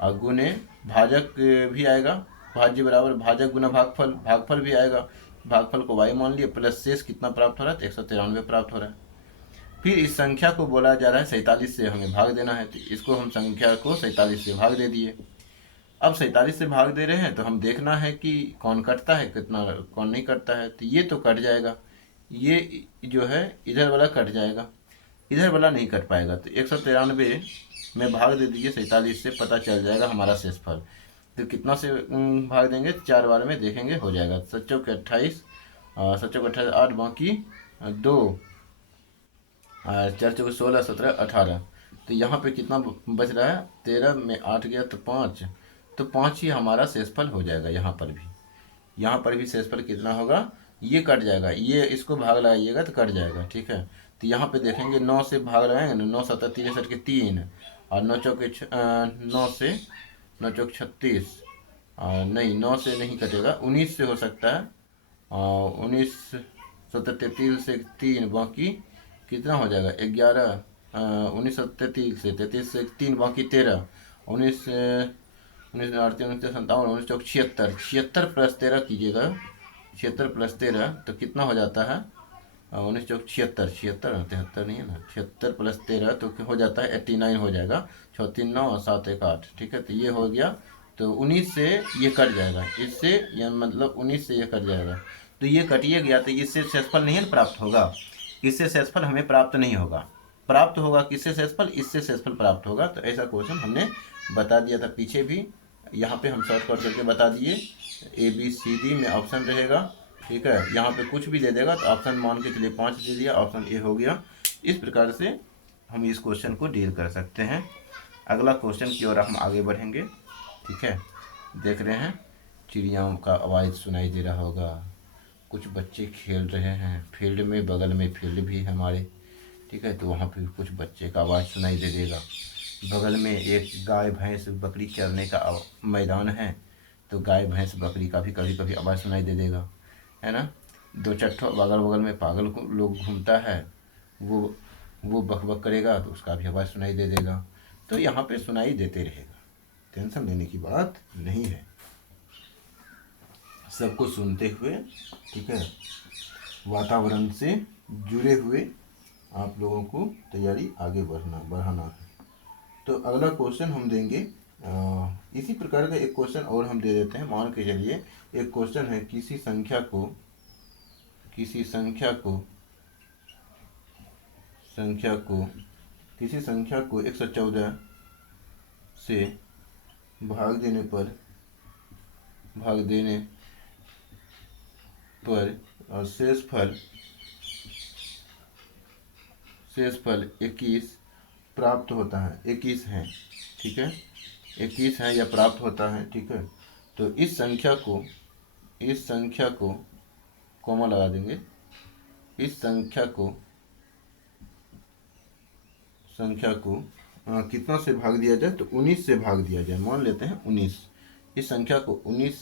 और गुने भाजक भी आएगा, भाज्य बराबर भाजक गुना भागफल भी आएगा। भागफल को y मान लिए, प्लस शेष कितना प्राप्त हो रहा है? 193 प्राप्त हो रहा है। फिर इस संख्या को बोला जा रहा है 47 से हमें भाग देना है, तो इसको हम संख्या को 47 से भाग दे दिए। अब 47 से भाग दे रहे हैं तो हम देखना है कि कौन कटता है, कितना कौन नहीं कटता है। तो ये तो कट जाएगा, ये जो है इधर वाला कट जाएगा, इधर वाला नहीं कट पाएगा। तो 193 में भाग दे दीजिए 47 से, पता चल जाएगा हमारा शेषफल। तो कितना से भाग देंगे? 4 बार में देखेंगे, हो जाएगा। 7 चौक 28, 7 चौक 28 8, बाकी 2, 4 चौक 16 17 18। तो यहाँ पे कितना बच रहा है? 13 में 8 गया तो 5, तो 5 ही हमारा शेषफल हो जाएगा। यहाँ पर भी शेषफल कितना होगा? ये कट जाएगा, ये इसको भाग लगाइएगा तो कट जाएगा। ठीक है, तो यहाँ पे देखेंगे 9 से भाग लगाएंगे ना, 9 7 63 के 3, और 9 चौक 9 चौक 36, नहीं 9 से नहीं कटेगा, 19 से हो सकता है। 19 7 33 से 3, बाकी कितना हो जाएगा? 11, 19 33 से 33 से 3, बाकी 13, 19 19 38 19 57 19 चौक 76, 76 प्लस 13 कीजिएगा, 76 प्लस 13 तो कितना हो जाता है? 19 चौक 76, 73 नहीं है ना, 76 प्लस 13 तो हो जाता है 89 हो जाएगा। 6 3 9 और 7 1 8। ठीक है, तो ये हो गया। तो 19 से ये कट जाएगा, इससे या मतलब 19 से ये कट जाएगा, तो ये कटिए गया, तो इससे शेषफल नहीं प्राप्त होगा, इससे शेषफल हमें प्राप्त नहीं होगा। प्राप्त होगा किससे शेषफल? इससे शेषफल प्राप्त होगा। तो ऐसा क्वेश्चन हमने बता दिया था पीछे भी, यहाँ पे हम शॉर्ट कट करके बता दिए। ABCD में ऑप्शन रहेगा। ठीक है, यहाँ पे कुछ भी दे देगा तो ऑप्शन मान के चलिए 5 दे दिया, ऑप्शन ए हो गया। इस प्रकार से हम इस क्वेश्चन को डील कर सकते हैं। अगला क्वेश्चन की ओर हम आगे बढ़ेंगे। ठीक है, देख रहे हैं चिड़ियाओं का आवाज़ सुनाई दे रहा होगा, कुछ बच्चे खेल रहे हैं फील्ड में, बगल में फील्ड भी है हमारे। ठीक है, तो वहाँ पे कुछ बच्चे का आवाज़ सुनाई दे देगा। बगल में एक गाय भैंस बकरी चरने का मैदान है, तो गाय भैंस बकरी का भी कभी कभी आवाज़ सुनाई दे देगा, है ना। 2 चट्ठों बगल बगल में पागल लोग घूमता है, वो बक बक करेगा तो उसका भी आवाज़ सुनाई दे देगा। तो यहाँ पे सुनाई देते रहेगा। टेंशन लेने की बात नहीं है। सबको सुनते हुए, ठीक है, वातावरण से जुड़े हुए आप लोगों को तैयारी आगे बढ़ाना है। तो अगला क्वेश्चन हम देंगे, इसी प्रकार का एक क्वेश्चन और हम दे देते हैं। मान के चलिए एक क्वेश्चन है, किसी संख्या को 114 से भाग देने पर और शेष फल 21 प्राप्त होता है। 21 है, ठीक है, 21 है या प्राप्त होता है, ठीक है। तो इस संख्या को कॉमा लगा देंगे। इस संख्या को कितना से भाग दिया जाए, तो 19 से भाग दिया जाए। मान लेते हैं 19। इस संख्या को 19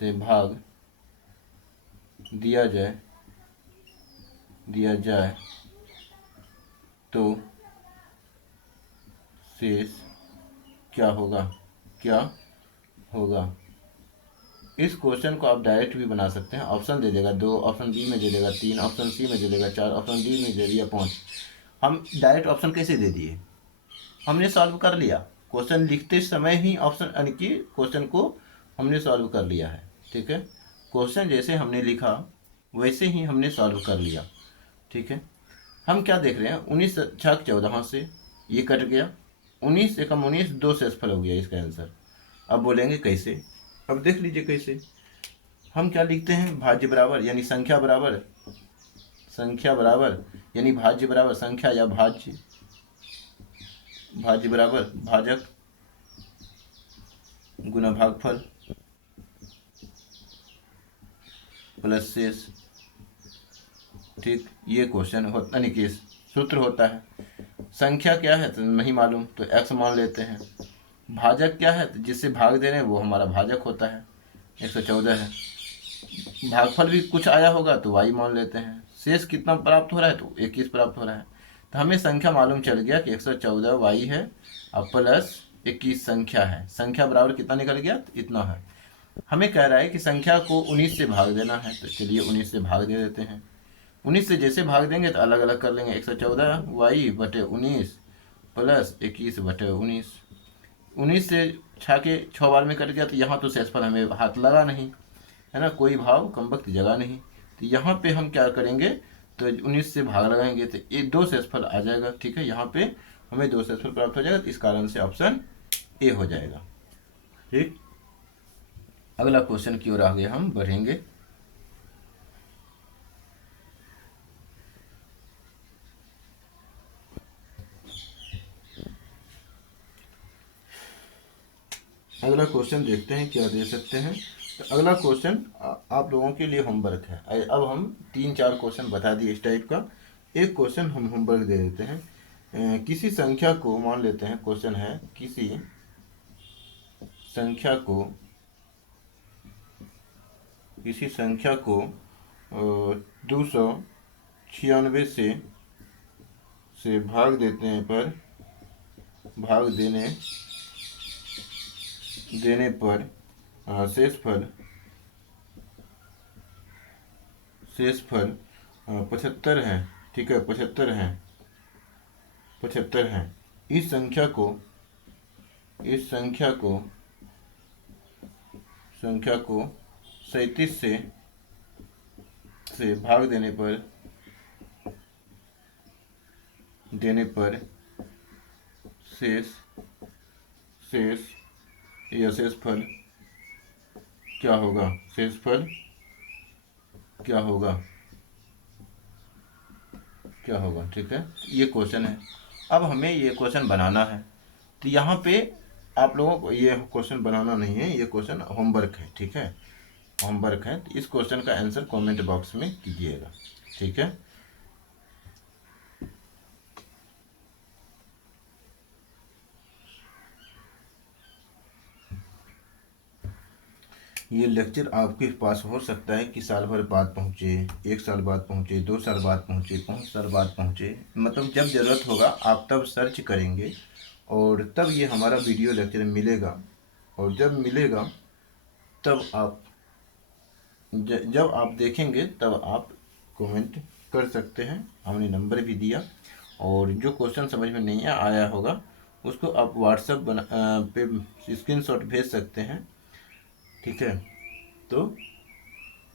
से भाग दिया जाए तो शेष क्या होगा? इस क्वेश्चन को आप डायरेक्ट भी बना सकते हैं। ऑप्शन दे देगा 2, ऑप्शन बी में दे देगा 3, ऑप्शन सी में दे देगा 4, ऑप्शन डी में दे दिया 5। हम डायरेक्ट ऑप्शन कैसे दे दिए? हमने सॉल्व कर लिया। क्वेश्चन लिखते समय ही ऑप्शन यानी कि क्वेश्चन को हमने सॉल्व कर लिया है, ठीक है। क्वेश्चन जैसे हमने लिखा वैसे ही हमने सॉल्व कर लिया, ठीक है। हम क्या देख रहे हैं, 19 छक 14 से ये कट गया, 19 एकम 19, 2 शेषफल हो गया इसका आंसर। अब बोलेंगे कैसे? अब देख लीजिए कैसे। हम क्या लिखते हैं, भाज्य बराबर यानी संख्या बराबर यानी भाज्य बराबर संख्या या भाज्य बराबर भाजक गुना भागफल प्लस शेष, ठीक। ये क्वेश्चन होता नहीं कि सूत्र होता है। संख्या क्या है तो नहीं मालूम, तो x मान लेते हैं। भाजक क्या है, तो जिससे भाग दे रहे हैं वो हमारा भाजक होता है, 114 है। भागफल भी कुछ आया होगा तो y मान लेते हैं। शेष कितना प्राप्त हो रहा है, तो 21 प्राप्त हो रहा है। तो हमें संख्या मालूम चल गया कि 114 y है और प्लस 21 संख्या है। संख्या बराबर कितना निकल गया, तो इतना है। हमें कह रहा है कि संख्या को 19 से भाग देना है, तो चलिए 19 से भाग दे देते हैं। 19 से जैसे भाग देंगे तो अलग अलग कर लेंगे। 114 y बटे 19 प्लस 21 बटे 19। 19 से 6 बार में कट गया, तो यहाँ तो शेषफल हमें हाथ लगा नहीं है ना, कोई भाव कम वक्त जगह नहीं। तो यहाँ पे हम क्या करेंगे, तो 19 से भाग लगाएंगे तो ये 2 शेषफल आ जाएगा, ठीक है। यहाँ पे हमें 2 शेषफल प्राप्त हो जाएगा, तो इस कारण से ऑप्शन ए हो जाएगा, ठीक। अगला क्वेश्चन की ओर आगे हम बढ़ेंगे। अगला क्वेश्चन देखते हैं क्या दे सकते हैं। तो अगला क्वेश्चन आप लोगों के लिए होमवर्क है। अब हम 3-4 क्वेश्चन बता दिए इस टाइप का। एक क्वेश्चन हम होमवर्क दे देते हैं। किसी संख्या को मान लेते हैं, क्वेश्चन है किसी संख्या को 296 से भाग देने पर शेषफल 75 है, ठीक है, 75 है। इस संख्या को 37 से भाग देने पर शेषफल क्या होगा? शेषफल क्या होगा, ठीक है। ये क्वेश्चन है। अब हमें ये क्वेश्चन बनाना है। तो यहाँ पे आप लोगों को ये क्वेश्चन बनाना नहीं है, ये क्वेश्चन होमवर्क है, ठीक है, होमवर्क है। तो इस क्वेश्चन का आंसर कमेंट बॉक्स में कीजिएगा, ठीक है। ये लेक्चर आपके पास हो सकता है कि साल भर बाद पहुँचे, 1 साल बाद पहुँचे, 2 साल बाद पहुँचे, 5 साल बाद पहुँचे। मतलब जब ज़रूरत होगा आप तब सर्च करेंगे और तब ये हमारा वीडियो लेक्चर मिलेगा। और जब मिलेगा तब आप जब आप देखेंगे तब आप कमेंट कर सकते हैं। हमने नंबर भी दिया, और जो क्वेश्चन समझ में नहीं आया होगा उसको आप व्हाट्सएप पे स्क्रीनशॉट भेज सकते हैं, ठीक है। तो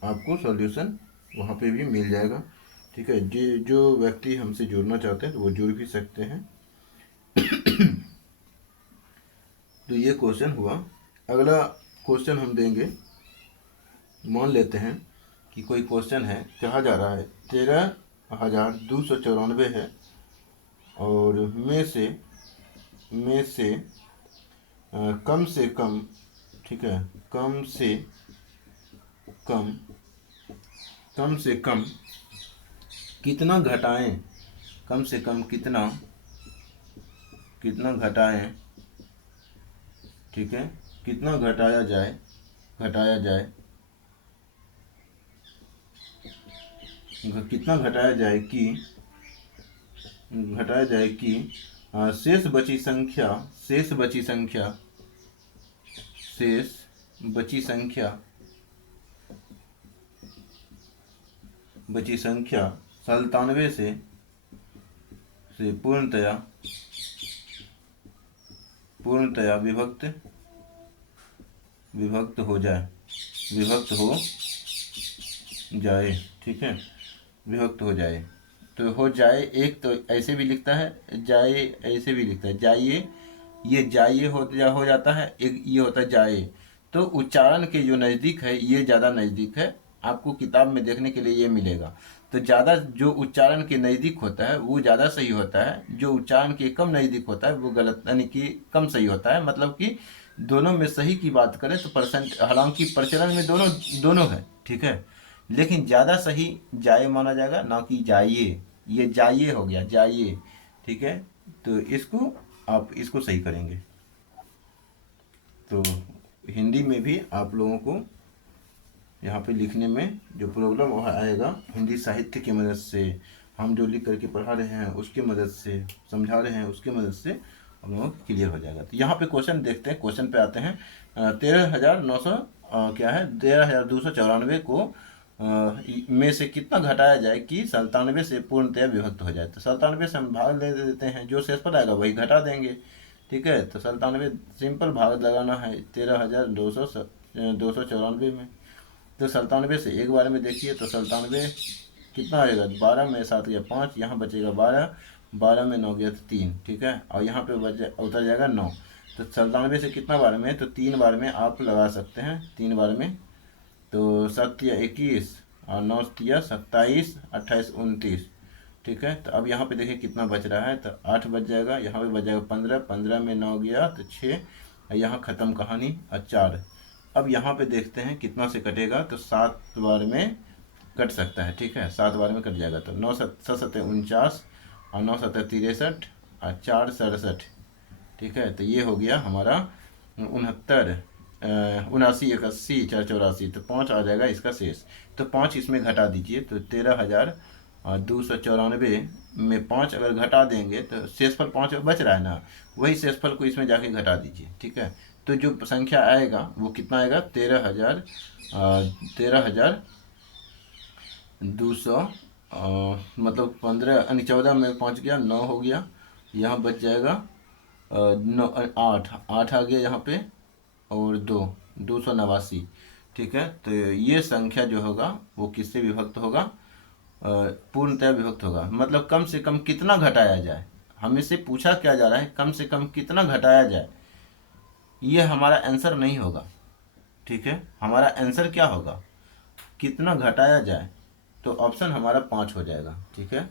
आपको सॉल्यूशन वहाँ पे भी मिल जाएगा, ठीक है। जो व्यक्ति हमसे जुड़ना चाहते हैं तो वो जुड़ भी सकते हैं। तो ये क्वेश्चन हुआ। अगला क्वेश्चन हम देंगे। मान लेते हैं कि कोई क्वेश्चन है, कहा जा रहा है 13,294 है, और में से कम से कम, ठीक है, कम से कम कितना घटाएं, कम से कम कितना घटाएं, ठीक है, कितना घटाया जाए कितना घटाया जाए कि शेष बची संख्या 97 से पूर्णतया विभक्त हो जाए, ठीक है, विभक्त हो जाए। तो हो जाए, एक तो ऐसे भी लिखता है जाए, ऐसे भी लिखता है जाइए, ये जाइए हो जाता है, एक ये होता है जाए। तो उच्चारण के जो नज़दीक है ये ज़्यादा नज़दीक है, आपको किताब में देखने के लिए ये मिलेगा। तो ज़्यादा जो उच्चारण के नज़दीक होता है वो ज़्यादा सही होता है, जो उच्चारण के कम नज़दीक होता है वो गलत, यानी कि कम सही होता है। मतलब कि दोनों में सही की बात करें तो परसेंट, हालांकि प्रचलन में दोनों है, ठीक है, लेकिन ज़्यादा सही जाए माना जाएगा, ना कि जाइए। ये जाइए हो गया, जाइए, ठीक है। तो आप इसको सही करेंगे। तो हिंदी में भी आप लोगों को यहाँ पे लिखने में जो प्रॉब्लम वह आएगा, हिंदी साहित्य की मदद से, हम जो लिख करके पढ़ा रहे हैं उसकी मदद से, समझा रहे हैं उसकी मदद से हम लोगों को क्लियर हो जाएगा। तो यहाँ पे क्वेश्चन देखते हैं, क्वेश्चन पे आते हैं। 13,900 क्या है, 13,294 को में से कितना घटाया जाए कि 97 से पूर्णतया विभक्त हो जाए। तो 97 से हम भाग ले देते हैं, जो शेषफल आएगा वही घटा देंगे, ठीक है। तो 97 सिंपल भाग लगाना है 13,294 में। तो 97 से एक बार में देखिए तो 97 कितना आएगा, 12 में 7 या 5, यहाँ बचेगा 12, 12 में 9 गया तो 3, ठीक है, और यहाँ पे उतर जाएगा 9। तो 97 से कितना बार में, तो 3 बार में आप लगा सकते हैं, 3 बार में। तो 7 या 21 और 9 या 27, 28, 29, ठीक है। तो अब यहाँ पे देखिए कितना बच रहा है, तो 8 बच जाएगा, यहाँ पे बच जाएगा 15, 15 में 9 गया तो 6, यहाँ ख़त्म कहानी, और 4। अब यहाँ पे देखते हैं कितना से कटेगा, तो 7 बार में कट सकता है, ठीक है, 7 बार में कट जाएगा। तो 9 7 49 और 9 7 63 और 4 67, ठीक है। तो ये हो गया हमारा 69, 79, 81, 4 84, तो 5 आ जाएगा इसका शेष। तो 5 इसमें घटा दीजिए, तो 13,294 में 5 अगर घटा देंगे तो शेषफल 5 बच रहा है ना, वही शेषफल को इसमें जाके घटा दीजिए, ठीक है। तो जो संख्या आएगा वो कितना आएगा, 13,200, मतलब 15 यानी 14 में 5 गया, 9 हो गया, यहाँ बच जाएगा 9, 8 आ गया यहाँ पे, और 289, ठीक है। तो ये संख्या जो होगा वो किससे विभक्त होगा, पूर्णतया विभक्त होगा। मतलब कम से कम कितना घटाया जाए, हमें से पूछा क्या जा रहा है, कम से कम कितना घटाया जाए, ये हमारा आंसर नहीं होगा, ठीक है। हमारा आंसर क्या होगा, कितना घटाया जाए। तो ऑप्शन हमारा 5 हो जाएगा, ठीक है,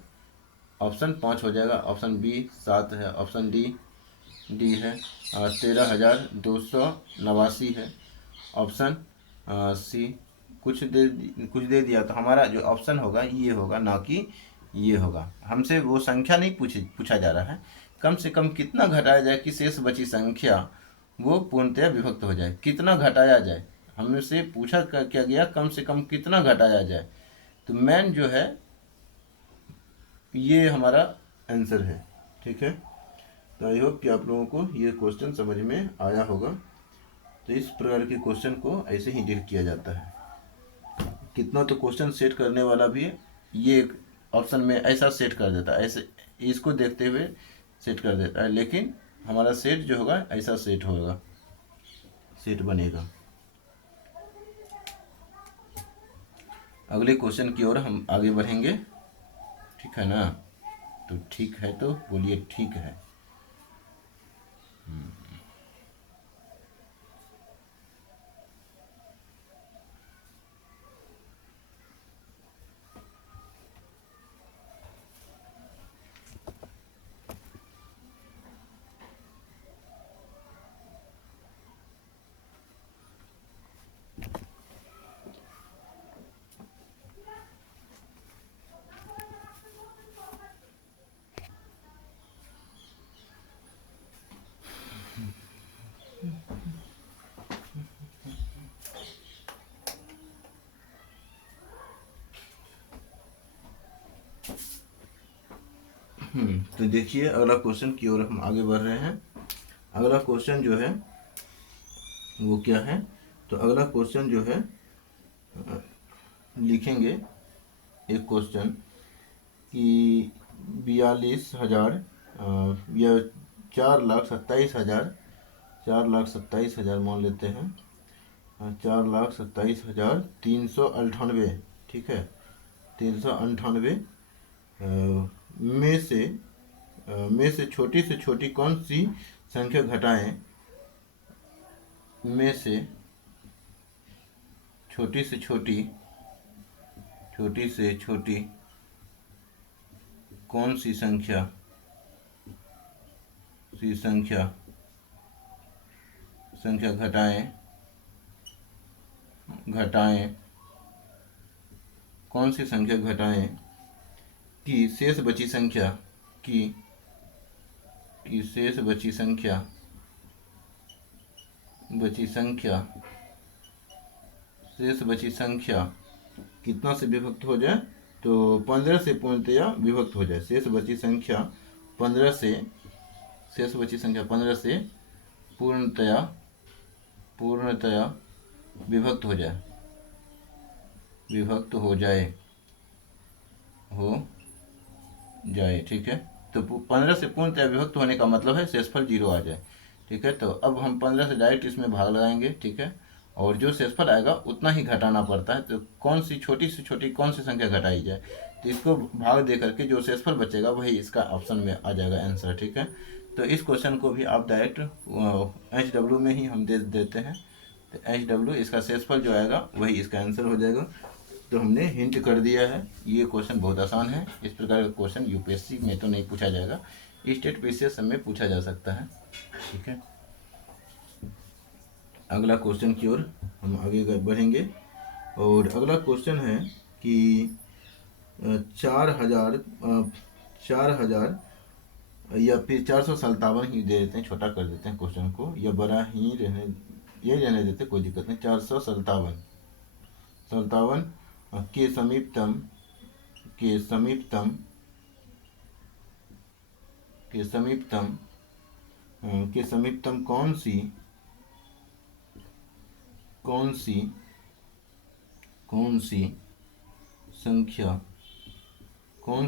ऑप्शन 5 हो जाएगा। ऑप्शन बी 7 है, ऑप्शन डी है 13,289 है, ऑप्शन सी कुछ दे दिया। तो हमारा जो ऑप्शन होगा ये होगा, ना कि ये होगा। हमसे वो संख्या नहीं पूछा जा रहा है, कम से कम कितना घटाया जाए कि शेष बची संख्या वो पूर्णतया विभक्त हो जाए, कितना घटाया जाए। हमसे पूछा क्या गया, कम से कम कितना घटाया जाए। तो मेन जो है ये हमारा आंसर है, ठीक है। तो आई होप कि आप लोगों को ये क्वेश्चन समझ में आया होगा। तो इस प्रकार के क्वेश्चन को ऐसे ही डील किया जाता है। कितना तो क्वेश्चन सेट करने वाला भी ये ऑप्शन में ऐसा सेट कर देता है, ऐसे इसको देखते हुए सेट कर देता है, लेकिन हमारा सेट जो होगा ऐसा सेट होगा, सेट बनेगा। अगले क्वेश्चन की ओर हम आगे बढ़ेंगे, ठीक है ना? तो ठीक है तो बोलिए ठीक है। तो देखिए अगला क्वेश्चन की ओर हम आगे बढ़ रहे हैं। अगला क्वेश्चन जो है वो क्या है? तो अगला क्वेश्चन जो है लिखेंगे एक क्वेश्चन कि 42,000 या 4,27,000, 4,27,000 मान लेते हैं, 4,27,398, ठीक है, 398 में से छोटी कौन सी संख्या घटाएं, में से छोटी से छोटी कौन सी संख्या घटाएं कौन सी संख्या घटाएं कि शेष बची संख्या कितना से विभक्त हो जाए? तो 15 से पूर्णतया विभक्त हो जाए। शेष बची संख्या 15 से पूर्णतया विभक्त हो जाए, ठीक है। तो 15 से पूर्णतया विभक्त होने का मतलब है शेषफल 0 आ जाए, ठीक है। तो अब हम 15 से डायरेक्ट इसमें भाग लगाएंगे, ठीक है, और जो शेषफल आएगा उतना ही घटाना पड़ता है। तो कौन सी छोटी से छोटी कौन सी संख्या घटाई जाए, तो इसको भाग दे करके जो शेषफल बचेगा वही इसका ऑप्शन में आ जाएगा आंसर, ठीक है। तो इस क्वेश्चन को भी आप डायरेक्ट HW में ही हम दे देते हैं। तो HW इसका शेषफल जो आएगा वही इसका आंसर हो जाएगा। तो हमने हिंट कर दिया है। ये क्वेश्चन बहुत आसान है। इस प्रकार का क्वेश्चन यूपीएससी में तो नहीं पूछा जाएगा, स्टेट पीसीएस में पूछा जा सकता है, ठीक है। अगला क्वेश्चन की ओर हम आगे बढ़ेंगे और अगला क्वेश्चन है कि 4,000 या फिर 457 ही दे देते हैं, छोटा कर देते हैं क्वेश्चन को, या बड़ा ही रहने देते, कोई दिक्कत नहीं। 457 के समीपतम कौन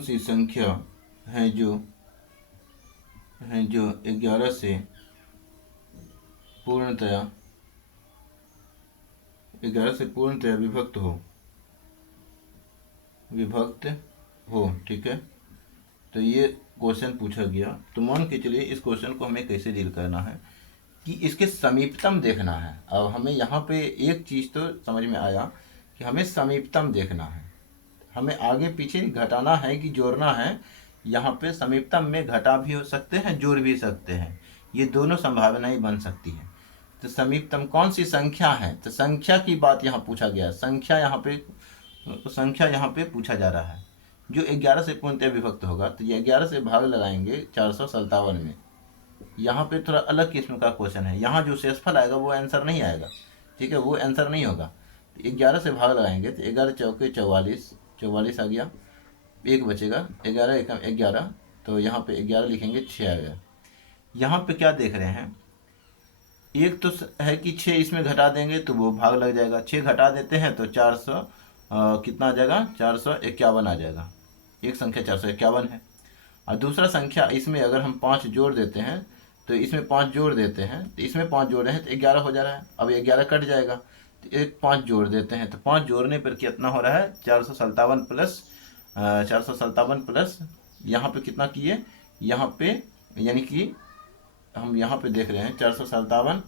सी संख्या है जो 11 से पूर्णतया विभक्त हो, ठीक है। तो ये क्वेश्चन पूछा गया। तो मान के चलिए इस क्वेश्चन को हमें कैसे डील करना है कि इसके समीपतम देखना है। अब हमें यहाँ पे एक चीज़ तो समझ में आया कि हमें समीपतम देखना है, हमें आगे पीछे घटाना है कि जोड़ना है। यहाँ पे समीपतम में घटा भी हो सकते हैं, जोड़ भी सकते हैं, ये दोनों संभावनाएं बन सकती हैं। तो समीपतम कौन सी संख्या है, तो संख्या की बात यहाँ पूछा गया, संख्या यहाँ पे पूछा जा रहा है जो 11 से पूर्णतः विभक्त होगा। तो ये 11 से भाग लगाएंगे 457 में। यहाँ पे थोड़ा अलग किस्म का क्वेश्चन है, यहाँ जो शेषफल आएगा वो आंसर नहीं आएगा, ठीक है, वो आंसर नहीं होगा। तो 11 से भाग लगाएंगे तो 11 चौके 44 आ गया, एक बचेगा, 11 एकम 11, तो यहाँ पे 11 लिखेंगे 6 आ गया। यहाँ पे क्या देख रहे हैं, एक तो है कि 6 इसमें घटा देंगे तो वो भाग लग जाएगा, 6 घटा देते हैं तो 400 कितना आ जाएगा, 451 आ जाएगा। एक संख्या 451 है। और दूसरा संख्या इसमें अगर हम 5 जोड़ देते हैं तो इसमें 5 जोड़ देते हैं तो इसमें 5 जोड़ रहे हैं तो 11 हो जा रहा है। अब 11 कट जाएगा तो एक 5 जोड़ देते हैं तो 5 जोड़ने पर कितना हो रहा है, 457 प्लस 457 प्लस यहाँ पे कितना किए, यहाँ पे यानी कि हम यहाँ पे देख रहे हैं 457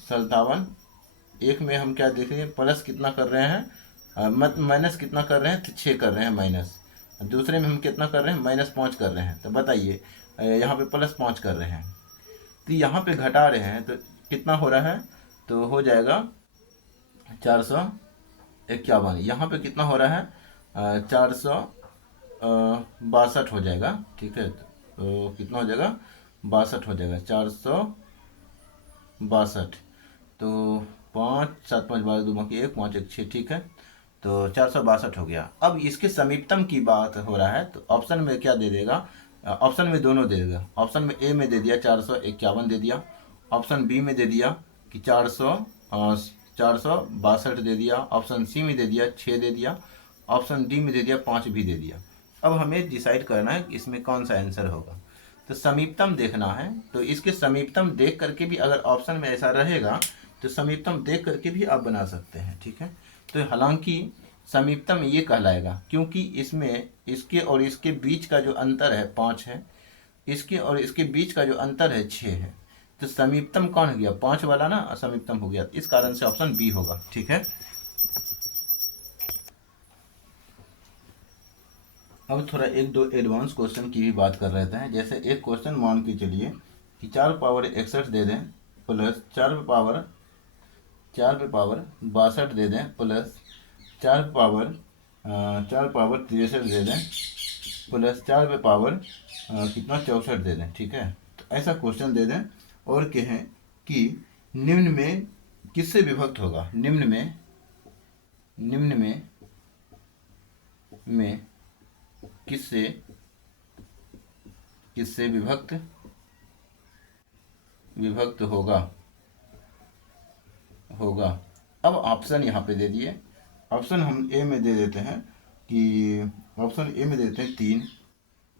सत्तावन, एक में हम क्या देख रहे हैं, प्लस कितना कर रहे हैं, माइनस कितना कर रहे हैं, तो 6 कर रहे हैं माइनस। दूसरे में हम कितना कर रहे हैं, -5 कर रहे हैं। तो बताइए यहाँ पे +5 कर रहे हैं तो यहाँ पे घटा रहे हैं तो कितना हो रहा है, तो हो जाएगा 451। यहाँ पे कितना हो रहा है, 462 हो जाएगा। ठीक है, तो कितना हो जाएगा, 62 हो जाएगा, 462। तो 5 7 5 12 2 बाकी 1 5 1 6, ठीक है, तो 462 हो गया। अब इसके समीपतम की बात हो रहा है तो ऑप्शन में क्या दे देगा, ऑप्शन में दोनों दे देगा। ऑप्शन में ए में दे दिया 451 दे दिया, ऑप्शन बी में दे दिया कि 462 दे दिया, ऑप्शन सी में दे दिया 6 दे दिया, ऑप्शन डी में दे दिया 5 भी दे दिया। अब हमें डिसाइड करना है कि इसमें कौन सा आंसर होगा। तो समीपतम देखना है, तो इसके समीपतम देख करके भी अगर ऑप्शन में ऐसा रहेगा तो समीपतम देख करके भी आप बना सकते हैं। ठीक है, तो हालांकि समीपतम ये कहलाएगा क्योंकि इसमें इसके और इसके बीच का जो अंतर है 5 है, इसके और इसके बीच का जो अंतर है 6 है। तो समीपतम कौन हो गया, 5 वाला ना समीपतम हो गया, इस कारण से ऑप्शन बी होगा। ठीक है, अब थोड़ा एक दो एडवांस क्वेश्चन की भी बात कर रहे हैं। जैसे एक क्वेश्चन मान के चलिए कि 4 पावर 61 दे दें प्लस 4 पावर 62 दे दें प्लस 4 पावर 63 दे दें प्लस 4 पावर कितना 64 दे दें। ठीक है, तो ऐसा क्वेश्चन दे दें और कहें कि निम्न में किससे विभक्त होगा, निम्न में किससे विभक्त होगा। अब ऑप्शन यहाँ पे दे दिए, ऑप्शन हम ए में दे देते हैं कि ऑप्शन ए में दे देते हैं 3,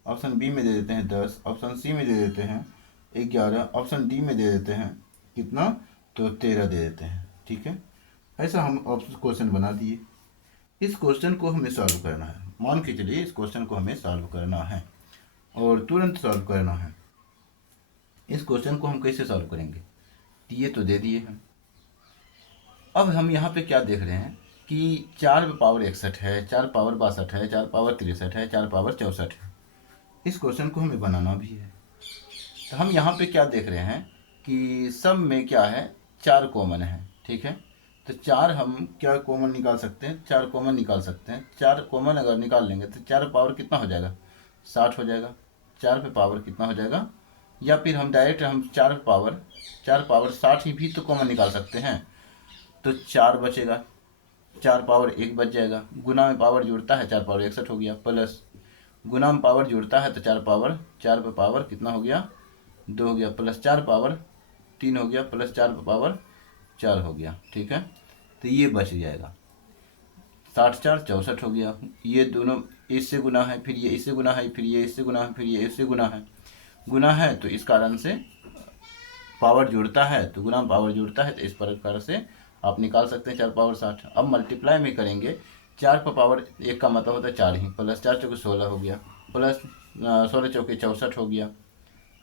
ऑप्शन बी में दे देते हैं 10, ऑप्शन सी में दे देते हैं 11, ऑप्शन डी में दे देते हैं कितना, तो 13 दे देते हैं। ठीक है, ऐसा हम ऑप्शन क्वेश्चन बना दिए। इस क्वेश्चन को हमें सॉल्व करना है, मान के चलिए इस क्वेश्चन को हमें सॉल्व करना है और तुरंत सॉल्व करना है। इस क्वेश्चन को हम कैसे सॉल्व करेंगे, ये तो दे दिए हैं। अब हम यहाँ पे क्या देख रहे हैं कि 4 पावर 61 है, 4 पावर 62 है, 4 पावर 63 है, 4 पावर 64 है। इस क्वेश्चन को हमें बनाना भी है। तो हम यहाँ पे क्या देख रहे हैं कि सब में क्या है, 4 कॉमन है। ठीक है, तो 4 हम क्या कॉमन निकाल सकते हैं, 4 कॉमन निकाल सकते हैं। 4 कॉमन अगर निकाल लेंगे तो 4 पावर कितना हो जाएगा, 60 हो जाएगा। 4 पे पावर कितना हो जाएगा, या फिर हम डायरेक्ट हम 4 पावर 60 ही भी तो कॉमन निकाल सकते हैं। तो 4 बचेगा, 4 पावर 1 बच जाएगा। गुना में पावर जुड़ता है, 4 पावर 61 हो गया, प्लस गुना में पावर जुड़ता है तो 4 पे पावर कितना हो गया, 2 हो गया, प्लस 4 पावर 3 हो गया, प्लस 4 पे पावर 4 हो गया। ठीक है, तो ये बच जाएगा, 60 4 64 हो गया। ये दोनों इससे गुना है, फिर ये इससे गुना है, फिर ये इससे गुना है, फिर ये इससे गुना है तो इस कारण से पावर जुड़ता है, तो गुना में पावर जुड़ता है, तो इस प्रकार से आप निकाल सकते हैं 4 पावर 60। अब मल्टीप्लाई में करेंगे, 4 पर पावर 1 का मतलब होता है 4 ही, प्लस 4 चौके 16 हो गया, प्लस 16 चौके 64 हो गया।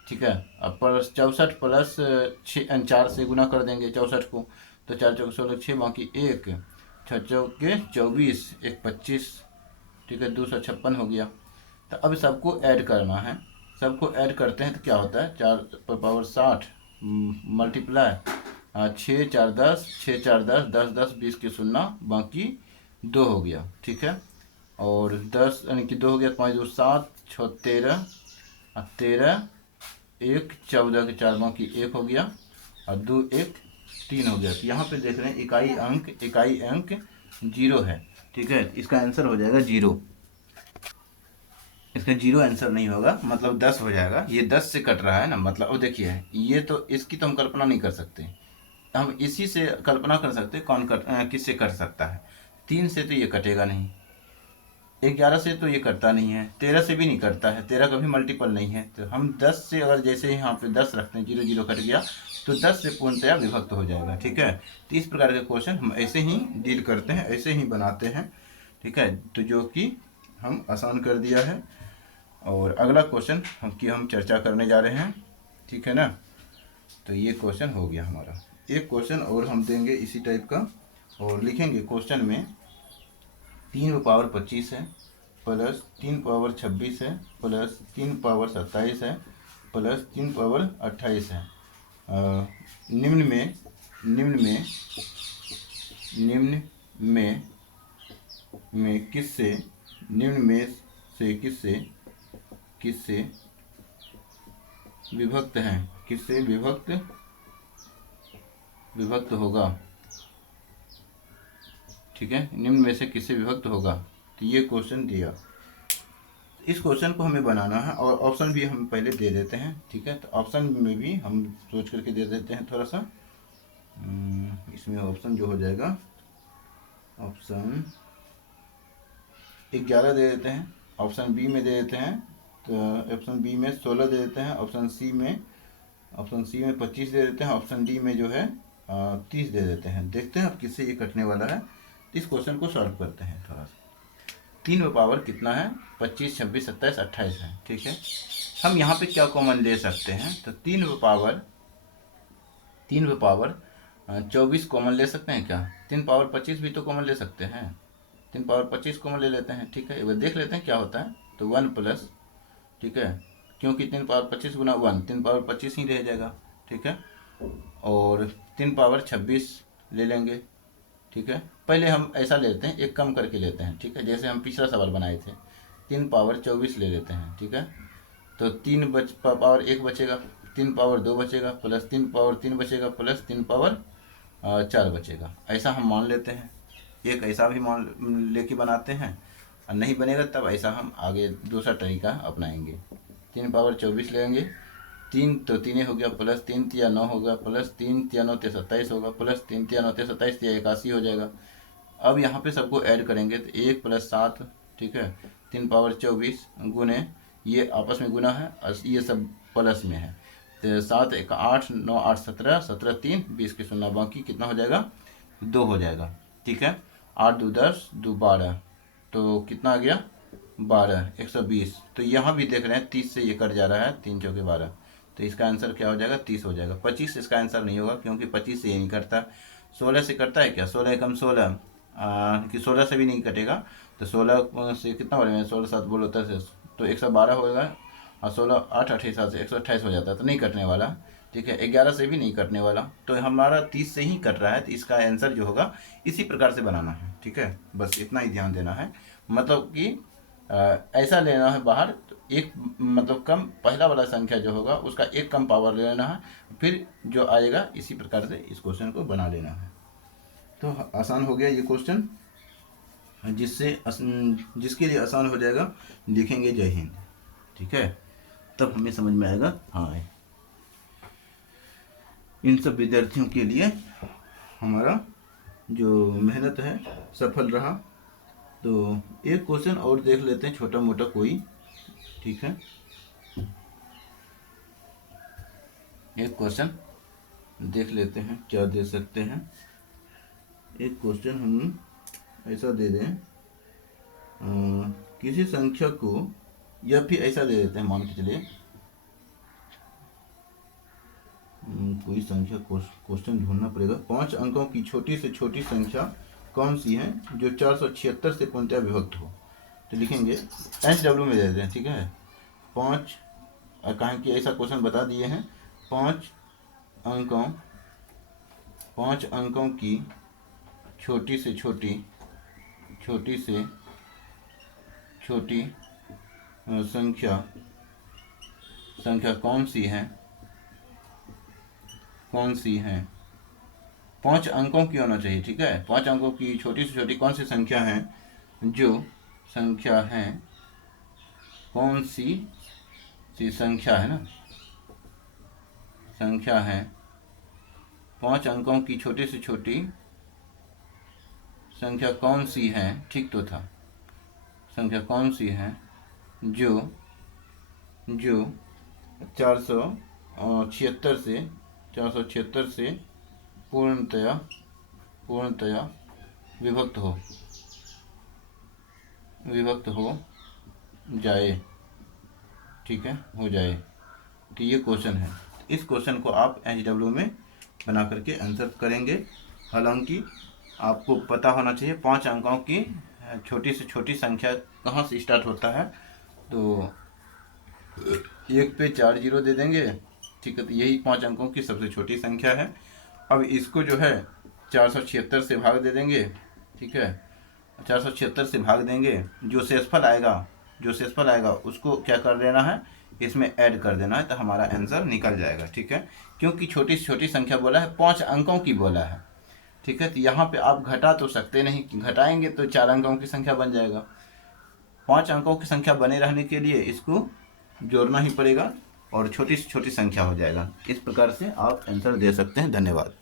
ठीक है, अब प्लस 64 प्लस 4 से गुना कर देंगे 64 को, तो 4 चौके 16 6 बाकी 1 6 चौके 24 1 25। ठीक है, 256 हो गया। तो अब सबको ऐड करना है, सबको ऐड करते हैं तो क्या होता है, 4 पर पावर 60 मल्टीप्लाई 6 4 10 6 4 10 10 10 20 के 0 बाकी 2 हो गया। ठीक है, और 10 यानी कि 2 हो गया, 5 2 7 6 13 13 1 14 के 4 बाकी 1 हो गया, और 2 1 3 हो गया। तो यहाँ पे देख रहे हैं इकाई अंक 0 है। ठीक है, इसका आंसर हो जाएगा 0। इसका जीरो आंसर नहीं होगा, मतलब 10 हो जाएगा। ये 10 से कट रहा है ना, मतलब अब देखिए ये तो इसकी तो हम कल्पना नहीं कर सकते, हम इसी से कल्पना कर सकते हैं कौन किससे कट सकता है। 3 से तो ये कटेगा नहीं, 11 से तो ये कटता नहीं है, 13 से भी नहीं कटता है, 13 कभी मल्टीपल नहीं है। तो हम 10 से अगर जैसे यहाँ पे 10 रखते हैं, जीरो जीरो कट गया तो 10 से पूर्णतया विभक्त हो जाएगा। ठीक है, तो इस प्रकार के क्वेश्चन हम ऐसे ही डील करते हैं, ऐसे ही बनाते हैं। ठीक है, तो जो कि हम आसान कर दिया है। और अगला क्वेश्चन हम चर्चा करने जा रहे हैं। ठीक है ना, तो ये क्वेश्चन हो गया हमारा। एक क्वेश्चन और हम देंगे इसी टाइप का, और लिखेंगे क्वेश्चन में 3 पावर 25 है, प्लस 3 पावर 26 है, प्लस 3 पावर 27 है, प्लस 3 पावर 28 है। निम्न में निम्न में निम्न में किससे निम्न में से किससे विभक्त है, किससे विभक्त होगा। ठीक है, निम्न में से किससे विभक्त होगा, तो ये क्वेश्चन दिया। इस क्वेश्चन को हमें बनाना है, और ऑप्शन भी हम पहले दे देते हैं। ठीक है, तो ऑप्शन में भी हम सोच करके दे देते हैं थोड़ा सा। इसमें ऑप्शन जो हो जाएगा, ऑप्शन 11 दे देते हैं, ऑप्शन बी में दे देते हैं, तो ऑप्शन बी में 16 दे देते हैं, ऑप्शन सी में 25 दे देते हैं, ऑप्शन डी में जो है 30 दे देते हैं। देखते हैं अब किससे ये कटने वाला है। इस क्वेश्चन को सॉल्व करते हैं थोड़ा सा। 3 पावर कितना है, 25, 26, 27, 28 है। ठीक है, हम यहाँ पे क्या कॉमन ले सकते हैं, तो 3 पावर 24 कॉमन ले सकते हैं क्या। 3 पावर 25 भी तो कॉमन ले सकते हैं, 3 पावर 25 कॉमन ले लेते हैं। ठीक है, एक बार देख लेते हैं क्या होता है। तो 1 प्लस, ठीक है, क्योंकि 3 पावर 25 गुना 1, 3 पावर 25 ही रह जाएगा। ठीक है, और 3 पावर 26 ले लेंगे। ठीक है, पहले हम ऐसा लेते हैं, एक कम करके लेते हैं। ठीक है, जैसे हम पिछला सवाल बनाए थे, 3 पावर 24 ले लेते हैं। ठीक है, तो 3 पावर 1 बचेगा, 3 पावर 2 बचेगा, प्लस 3 पावर 3 बचेगा, प्लस 3 पावर 4 बचेगा। ऐसा हम मान लेते हैं, एक ऐसा भी मान लेके बनाते हैं, और नहीं बनेगा तब ऐसा हम आगे दूसरा तरीका अपनाएंगे। 3 पावर 24 लेंगे, 3 तो 3 हो गया, प्लस 3 तिया 9 होगा, प्लस 3 तिया 9 27 होगा, प्लस 3 तिया 9 27 तिया 81 हो जाएगा। अब यहाँ पे सबको ऐड करेंगे तो 1 प्लस 7, ठीक है, 3 पावर 24 गुने, ये आपस में गुना है और ये सब प्लस में है, तो 7 1 8 9 8 17, 17 3 20 के शून्य, बाकी कितना हो जाएगा, 2 हो जाएगा। ठीक है, 8 2 10 2 12, तो कितना आ गया 12, 120। तो यहाँ भी देख रहे हैं 30 से ये कट जा रहा है, 3 चौके 12, तो इसका आंसर क्या हो जाएगा, 30 हो जाएगा। 25 इसका आंसर नहीं होगा, क्योंकि 25 से ये नहीं कटता। 16 से कटता है क्या, 16 एकम 16, कि 16 से भी नहीं कटेगा, तो 16 से कितना बोलेंगे, 16 7 बोलो 10, तो 112 होगा, और 16 8 28 से 128 हो जाता है, तो नहीं कटने वाला। ठीक है, 11 से भी नहीं कटने वाला, तो हमारा 30 से ही कट रहा है, तो इसका आंसर जो होगा इसी प्रकार से बनाना है। ठीक है, बस इतना ही ध्यान देना है, मतलब कि ऐसा लेना है बाहर, तो एक मतलब कम, पहला वाला संख्या जो होगा उसका एक कम पावर ले लेना है, फिर जो आएगा इसी प्रकार से इस क्वेश्चन को बना लेना है। तो आसान हो गया ये क्वेश्चन, जिसके लिए आसान हो जाएगा लिखेंगे जय हिंद। ठीक है, तब हमें समझ में आएगा। हाँ, इन सब विद्यार्थियों के लिए हमारा जो मेहनत है सफल रहा। तो एक क्वेश्चन और देख लेते हैं, छोटा मोटा कोई। ठीक है, एक क्वेश्चन देख लेते हैं क्या दे सकते हैं। एक क्वेश्चन हम ऐसा दे दें, किसी संख्या को, या फिर ऐसा दे देते हैं, मान के चलिए कोई संख्या, क्वेश्चन ढूंढना पड़ेगा। 5 अंकों की छोटी से छोटी संख्या कौन सी है जो 476 से पूर्णतः विभक्त हो। तो लिखेंगे SW में दे देते हैं। ठीक है, 5, कहें कि ऐसा क्वेश्चन बता दिए हैं, 5 अंकों की छोटी से छोटी संख्या कौन सी है, 5 अंकों की होना चाहिए। ठीक है, 5 अंकों की छोटी से छोटी कौन सी संख्या है, जो संख्या है कौन सी संख्या है ना, संख्या है 5 अंकों की छोटी से छोटी संख्या कौन सी है, ठीक तो था, संख्या कौन सी है जो 476 से पूर्णतया विभक्त हो जाए, ठीक है, हो जाए। तो ये क्वेश्चन है। इस क्वेश्चन को आप HW में बना करके आंसर करेंगे। हालांकि आपको पता होना चाहिए 5 अंकों की छोटी से छोटी संख्या कहाँ से स्टार्ट होता है। तो 1 पे 4 जीरो दे देंगे, ठीक है, तो यही 5 अंकों की सबसे छोटी संख्या है। अब इसको जो है 476 से भाग दे देंगे, ठीक है, 476 से भाग देंगे, जो शेषफल आएगा उसको क्या कर देना है, इसमें ऐड कर देना है, तो हमारा आंसर निकल जाएगा, ठीक है। क्योंकि छोटी से छोटी संख्या बोला है, 5 अंकों की बोला है, ठीक है। तो यहाँ पे आप घटा तो सकते नहीं, घटाएंगे तो 4 अंकों की संख्या बन जाएगा। 5 अंकों की संख्या बने रहने के लिए इसको जोड़ना ही पड़ेगा और छोटी से छोटी संख्या हो जाएगा। इस प्रकार से आप आंसर दे सकते हैं। धन्यवाद।